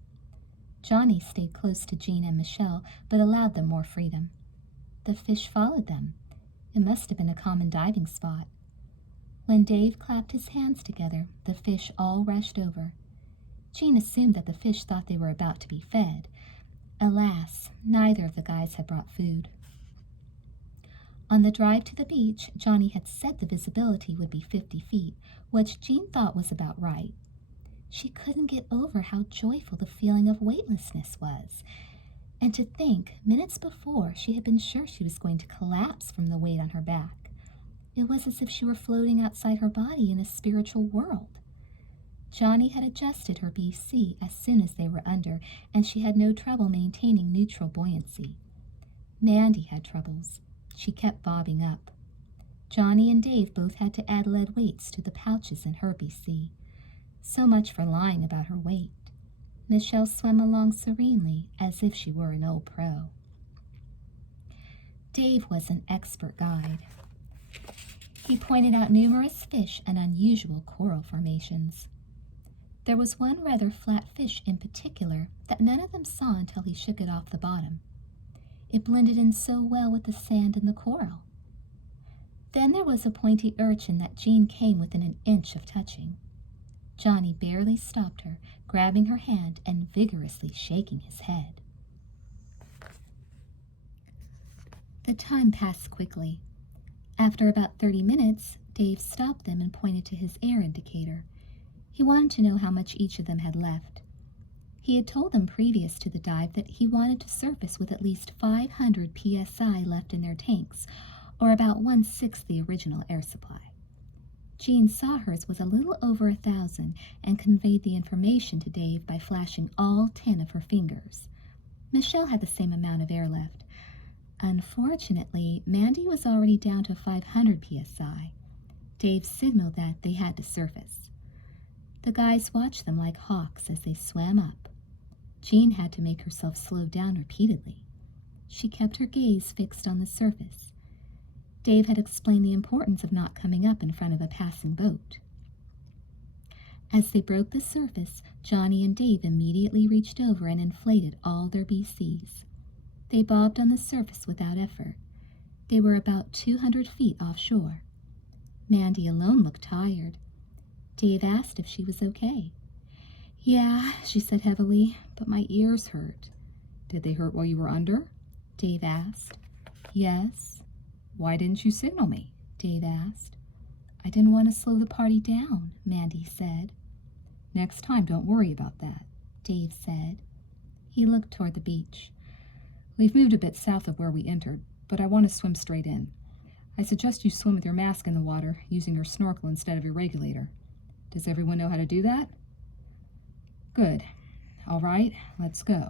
Johnny stayed close to Jean and Michelle, but allowed them more freedom. The fish followed them. It must have been a common diving spot. When Dave clapped his hands together, the fish all rushed over. Jean assumed that the fish thought they were about to be fed. Alas, neither of the guys had brought food. On the drive to the beach, Johnny had said the visibility would be 50 feet, which Jean thought was about right. She couldn't get over how joyful the feeling of weightlessness was. And to think, minutes before, she had been sure she was going to collapse from the weight on her back. It was as if she were floating outside her body in a spiritual world. Johnny had adjusted her BC as soon as they were under, and she had no trouble maintaining neutral buoyancy. Mandy had troubles. She kept bobbing up. Johnny and Dave both had to add lead weights to the pouches in her BC. So much for lying about her weight. Michelle swam along serenely, as if she were an old pro. Dave was an expert guide. He pointed out numerous fish and unusual coral formations. There was one rather flat fish in particular that none of them saw until he shook it off the bottom. It blended in so well with the sand and the coral. Then there was a pointy urchin that Jean came within an inch of touching. Johnny barely stopped her, grabbing her hand and vigorously shaking his head. The time passed quickly. After about 30 minutes, Dave stopped them and pointed to his air indicator. He wanted to know how much each of them had left. He had told them previous to the dive that he wanted to surface with at least 500 psi left in their tanks, or about 1/6 the original air supply. Jean saw hers was a little over 1,000 and conveyed the information to Dave by flashing all 10 of her fingers. Michelle had the same amount of air left. Unfortunately, Mandy was already down to 500 psi. Dave signaled that they had to surface. The guys watched them like hawks as they swam up. Jean had to make herself slow down repeatedly. She kept her gaze fixed on the surface. Dave had explained the importance of not coming up in front of a passing boat. As they broke the surface, Johnny and Dave immediately reached over and inflated all their BCs. They bobbed on the surface without effort. They were about 200 feet offshore. Mandy alone looked tired. Dave asked if she was okay. "Yeah," she said heavily, "but my ears hurt." "Did they hurt while you were under?" Dave asked. "Yes." "Why didn't you signal me?" Dave asked. "I didn't want to slow the party down," Mandy said. "Next time, don't worry about that," Dave said. He looked toward the beach. "We've moved a bit south of where we entered, but I want to swim straight in. I suggest you swim with your mask in the water, using your snorkel instead of your regulator. Does everyone know how to do that?" "Good. All right, let's go."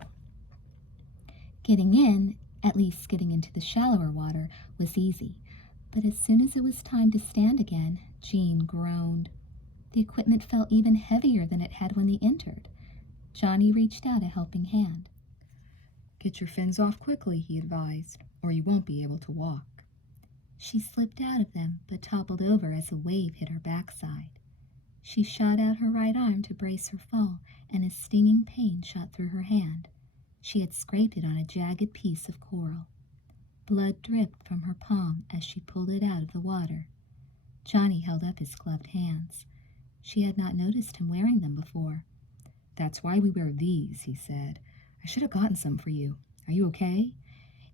Getting in, at least getting into the shallower water, was easy, but as soon as it was time to stand again, Jean groaned. The equipment felt even heavier than it had when they entered. Johnny reached out a helping hand. "Get your fins off quickly," he advised, "or you won't be able to walk." She slipped out of them, but toppled over as a wave hit her backside. She shot out her right arm to brace her fall, and a stinging pain shot through her hand. She had scraped it on a jagged piece of coral. Blood dripped from her palm as she pulled it out of the water. Johnny held up his gloved hands. She had not noticed him wearing them before. "That's why we wear these," he said. "I should have gotten some for you. Are you okay?"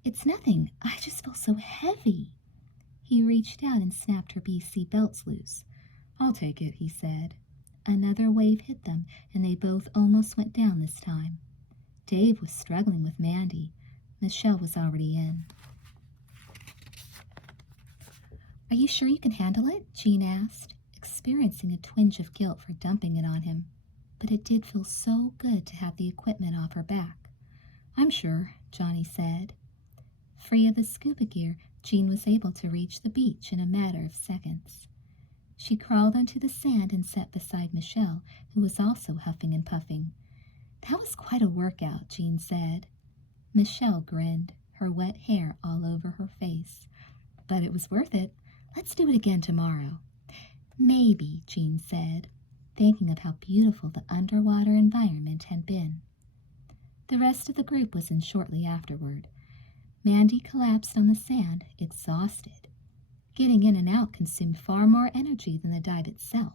"It's nothing. I just feel so heavy." He reached out and snapped her BC belts loose. "I'll take it," he said. Another wave hit them, and they both almost went down this time. Dave was struggling with Mandy. Michelle was already in. "Are you sure you can handle it?" Jean asked, experiencing a twinge of guilt for dumping it on him. But it did feel so good to have the equipment off her back. "I'm sure," Johnny said. Free of the scuba gear, Jean was able to reach the beach in a matter of seconds. She crawled onto the sand and sat beside Michelle, who was also huffing and puffing. "That was quite a workout," Jean said. Michelle grinned, her wet hair all over her face. "But it was worth it. Let's do it again tomorrow." "Maybe," Jean said, thinking of how beautiful the underwater environment had been. The rest of the group was in shortly afterward. Mandy collapsed on the sand, exhausted. Getting in and out consumed far more energy than the dive itself.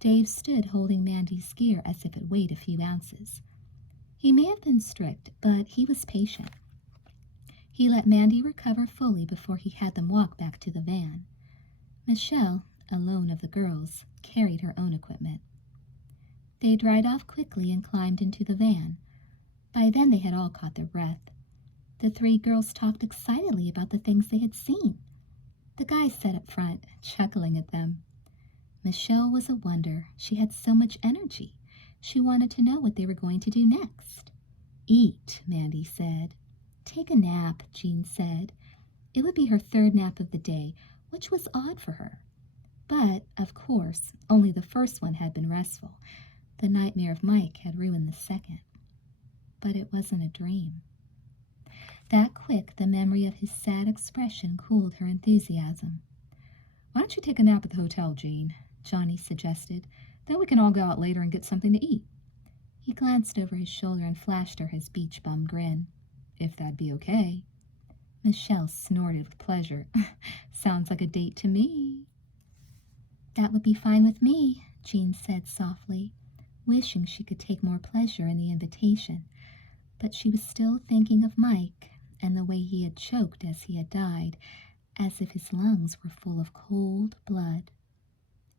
Dave stood holding Mandy's gear as if it weighed a few ounces. He may have been strict, but he was patient. He let Mandy recover fully before he had them walk back to the van. Michelle, alone of the girls, carried her own equipment. They dried off quickly and climbed into the van. By then they had all caught their breath. The three girls talked excitedly about the things they had seen. The guy sat up front, chuckling at them. Michelle was a wonder. She had so much energy. She wanted to know what they were going to do next. Eat, Mandy said. Take a nap, Jean said. It would be her third nap of the day, which was odd for her. But, of course, only the first one had been restful. The nightmare of Mike had ruined the second. But it wasn't a dream. That quick, the memory of his sad expression cooled her enthusiasm. Why don't you take a nap at the hotel, Jean? Johnny suggested. Then we can all go out later and get something to eat. He glanced over his shoulder and flashed her his beach bum grin. If that'd be okay. Michelle snorted with pleasure. Sounds like a date to me. That would be fine with me, Jean said softly, wishing she could take more pleasure in the invitation. But she was still thinking of Mike and the way he had choked as he had died, as if his lungs were full of cold blood.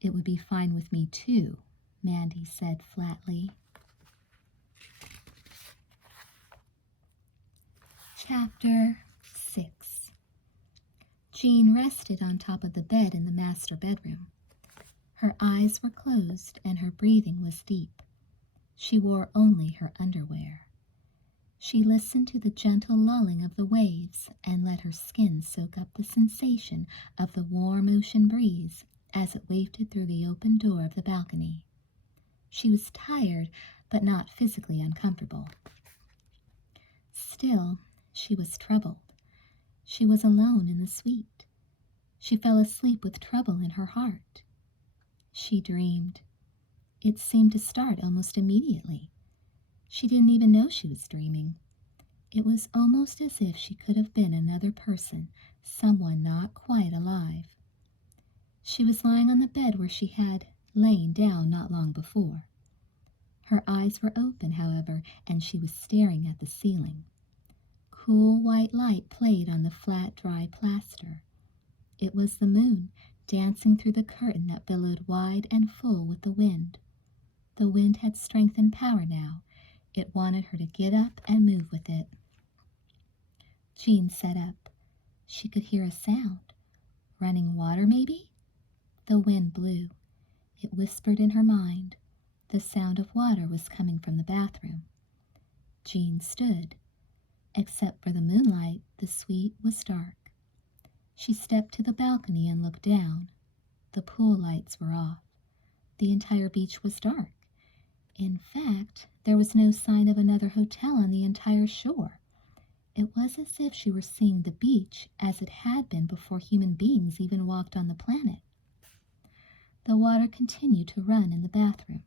It would be fine with me, too, Mandy said flatly. Chapter 6. Jean rested on top of the bed in the master bedroom. Her eyes were closed and her breathing was deep. She wore only her underwear. She listened to the gentle lulling of the waves and let her skin soak up the sensation of the warm ocean breeze as it wafted through the open door of the balcony. She was tired, but not physically uncomfortable. Still, she was troubled. She was alone in the suite. She fell asleep with trouble in her heart. She dreamed. It seemed to start almost immediately. She didn't even know she was dreaming. It was almost as if she could have been another person, someone not quite alive. She was lying on the bed where she had lain down not long before. Her eyes were open, however, and she was staring at the ceiling. Cool white light played on the flat, dry plaster. It was the moon, dancing through the curtain that billowed wide and full with the wind. The wind had strength and power now. It wanted her to get up and move with it. Jean sat up. She could hear a sound. Running water, maybe? The wind blew. It whispered in her mind. The sound of water was coming from the bathroom. Jean stood. Except for the moonlight, the suite was dark. She stepped to the balcony and looked down. The pool lights were off. The entire beach was dark. In fact, there was no sign of another hotel on the entire shore. It was as if she were seeing the beach as it had been before human beings even walked on the planet. The water continued to run in the bathroom.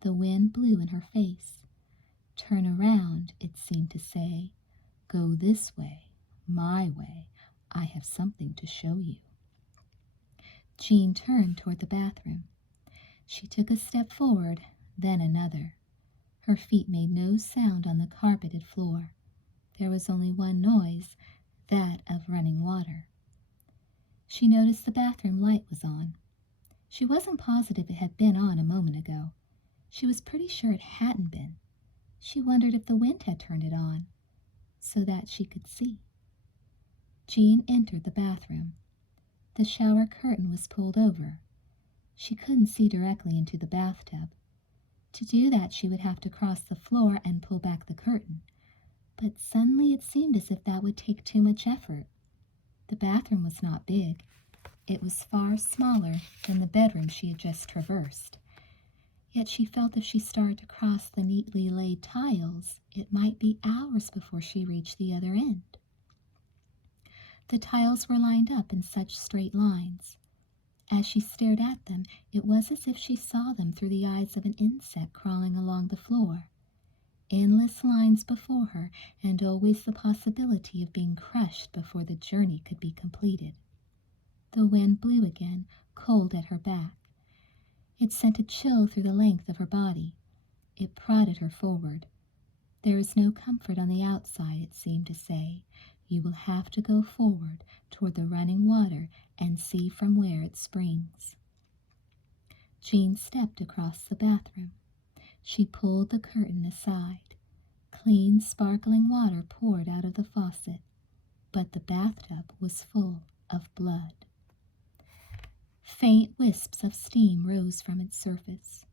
The wind blew in her face. Turn around, it seemed to say. Go this way, my way. I have something to show you. Jean turned toward the bathroom. She took a step forward, then another. Her feet made no sound on the carpeted floor. There was only one noise, that of running water. She noticed the bathroom light was on. She wasn't positive it had been on a moment ago. She was pretty sure it hadn't been. She wondered if the wind had turned it on, so that she could see. Jean entered the bathroom. The shower curtain was pulled over. She couldn't see directly into the bathtub. To do that, she would have to cross the floor and pull back the curtain. But suddenly it seemed as if that would take too much effort. The bathroom was not big. It was far smaller than the bedroom she had just traversed. Yet she felt if she started to cross the neatly laid tiles, it might be hours before she reached the other end. The tiles were lined up in such straight lines. As she stared at them, it was as if she saw them through the eyes of an insect crawling along the floor. Endless lines before her, and always the possibility of being crushed before the journey could be completed. The wind blew again, cold at her back. It sent a chill through the length of her body. It prodded her forward. There is no comfort on the outside, it seemed to say. You will have to go forward toward the running water and see from where it springs. Jean stepped across the bathroom. She pulled the curtain aside. Clean, sparkling water poured out of the faucet, but the bathtub was full of blood. Faint wisps of steam rose from its surface.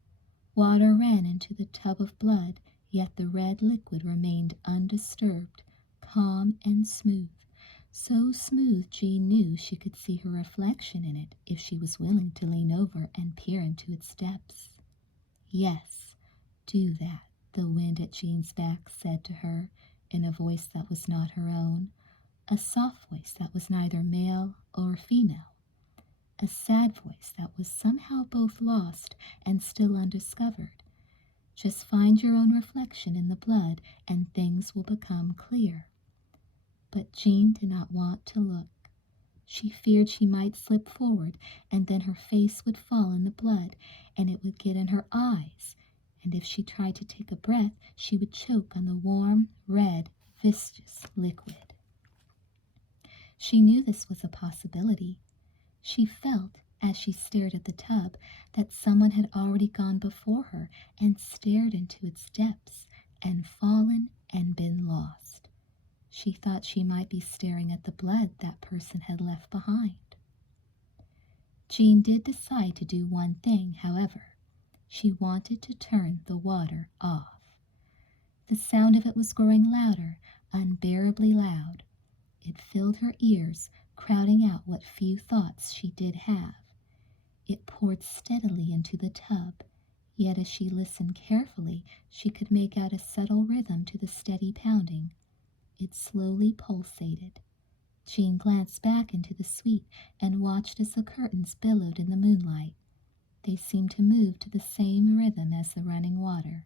Water ran into the tub of blood, yet the red liquid remained undisturbed, calm and smooth. So smooth Jean knew she could see her reflection in it if she was willing to lean over and peer into its depths. Yes, do that, the wind at Jean's back said to her in a voice that was not her own, a soft voice that was neither male or female. A sad voice that was somehow both lost and still undiscovered. Just find your own reflection in the blood and things will become clear. But Jean did not want to look. She feared she might slip forward and then her face would fall in the blood and it would get in her eyes. And if she tried to take a breath, she would choke on the warm, red, viscous liquid. She knew this was a possibility. She felt, as she stared at the tub, that someone had already gone before her and stared into its depths and fallen and been lost. She thought she might be staring at the blood that person had left behind. Jean did decide to do one thing, however. She wanted to turn the water off. The sound of it was growing louder, unbearably loud. It filled her ears, crowding out what few thoughts she did have. It poured steadily into the tub, yet as she listened carefully, she could make out a subtle rhythm to the steady pounding. It slowly pulsated. Jean glanced back into the suite and watched as the curtains billowed in the moonlight. They seemed to move to the same rhythm as the running water.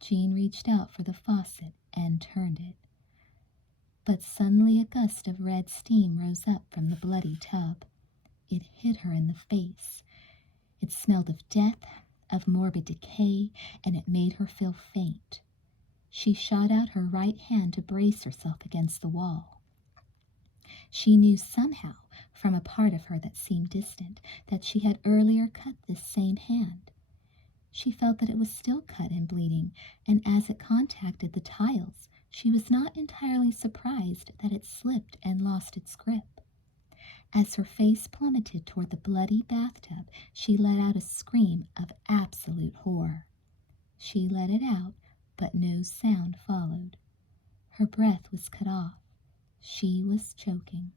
Jean reached out for the faucet and turned it. But suddenly a gust of red steam rose up from the bloody tub. It hit her in the face. It smelled of death, of morbid decay, and it made her feel faint. She shot out her right hand to brace herself against the wall. She knew somehow, from a part of her that seemed distant, that she had earlier cut this same hand. She felt that it was still cut and bleeding, and as it contacted the tiles, she was not entirely surprised that it slipped and lost its grip. As her face plummeted toward the bloody bathtub, she let out a scream of absolute horror. She let it out, but no sound followed. Her breath was cut off. She was choking.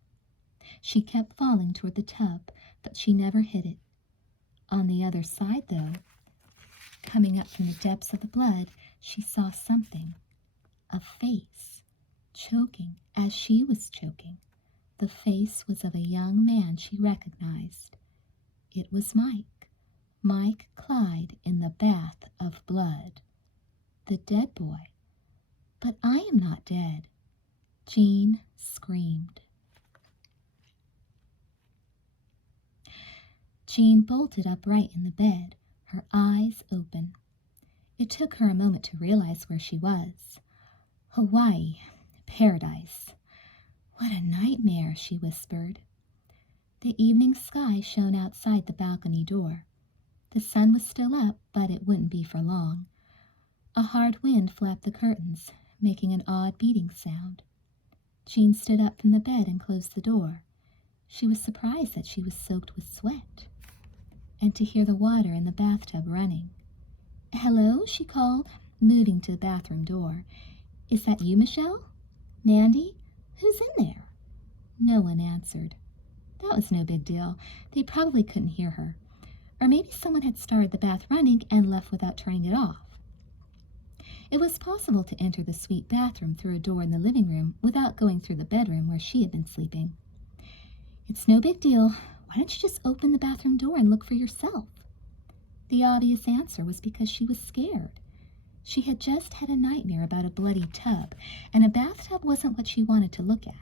She kept falling toward the tub, but she never hit it. On the other side, though, coming up from the depths of the blood, she saw something. A face, choking as she was choking. The face was of a young man she recognized. It was Mike Clyde in the bath of blood. The dead boy. But I am not dead. Jean screamed. Jean bolted upright in the bed, her eyes open. It took her a moment to realize where she was. Hawaii, paradise. What a nightmare, she whispered. The evening sky shone outside the balcony door. The sun was still up, but it wouldn't be for long. A hard wind flapped the curtains, making an odd beating sound. Jean stood up from the bed and closed the door. She was surprised that she was soaked with sweat, and to hear the water in the bathtub running. "Hello," she called, moving to the bathroom door. "Is that you, Michelle? Mandy? Who's in there?" No one answered. That was no big deal. They probably couldn't hear her. Or maybe someone had started the bath running and left without turning it off. It was possible to enter the suite bathroom through a door in the living room without going through the bedroom where she had been sleeping. "It's no big deal. Why don't you just open the bathroom door and look for yourself?" The obvious answer was because she was scared. She had just had a nightmare about a bloody tub, and a bathtub wasn't what she wanted to look at.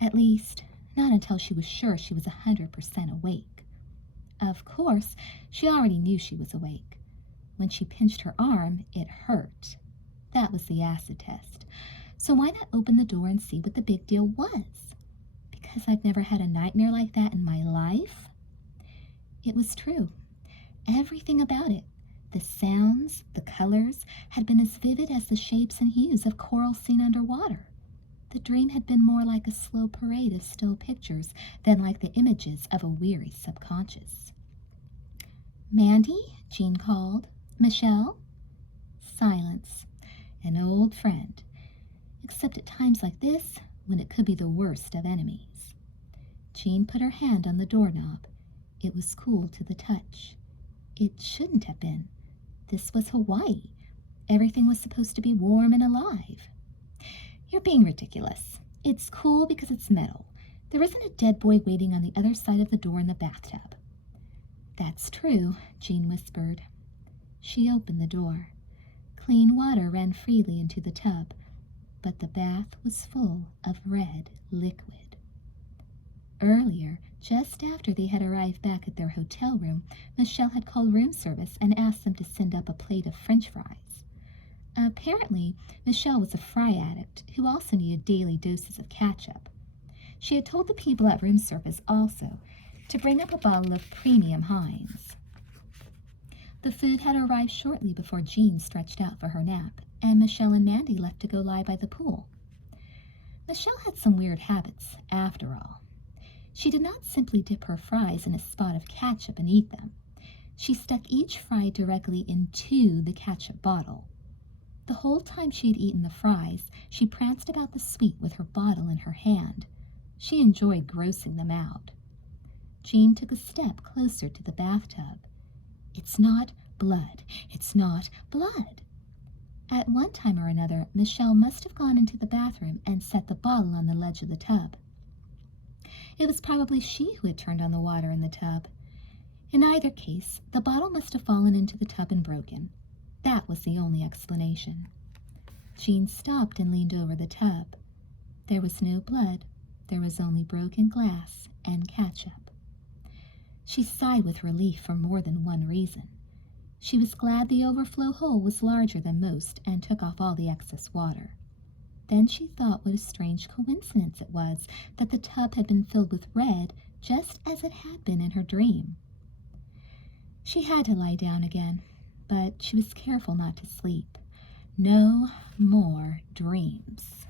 At least, not until she was sure she was 100% awake. Of course, she already knew she was awake. When she pinched her arm, it hurt. That was the acid test. So why not open the door and see what the big deal was? Because I've never had a nightmare like that in my life? It was true. Everything about it, the sounds, the colors, had been as vivid as the shapes and hues of coral seen underwater. The dream had been more like a slow parade of still pictures than like the images of a weary subconscious. "Mandy," Jean called. "Michelle?" Silence. An old friend. Except at times like this, when it could be the worst of enemies. Jean put her hand on the doorknob. It was cool to the touch. It shouldn't have been. This was Hawaii. Everything was supposed to be warm and alive. "You're being ridiculous. It's cool because it's metal. There isn't a dead boy waiting on the other side of the door in the bathtub." "That's true," Jean whispered. She opened the door. Clean water ran freely into the tub, but the bath was full of red liquid. Earlier, just after they had arrived back at their hotel room, Michelle had called room service and asked them to send up a plate of French fries. Apparently, Michelle was a fry addict who also needed daily doses of ketchup. She had told the people at room service also to bring up a bottle of premium Heinz. The food had arrived shortly before Jean stretched out for her nap, and Michelle and Mandy left to go lie by the pool. Michelle had some weird habits, after all. She did not simply dip her fries in a spot of ketchup and eat them. She stuck each fry directly into the ketchup bottle. The whole time she had eaten the fries, she pranced about the suite with her bottle in her hand. She enjoyed grossing them out. Jean took a step closer to the bathtub. "It's not blood. It's not blood." At one time or another, Michelle must have gone into the bathroom and set the bottle on the ledge of the tub. It was probably she who had turned on the water in the tub. In either case, the bottle must have fallen into the tub and broken. That was the only explanation. Jean stopped and leaned over the tub. There was no blood. There was only broken glass and ketchup. She sighed with relief for more than one reason. She was glad the overflow hole was larger than most and took off all the excess water. Then she thought what a strange coincidence it was that the tub had been filled with red just as it had been in her dream. She had to lie down again, but she was careful not to sleep. No more dreams.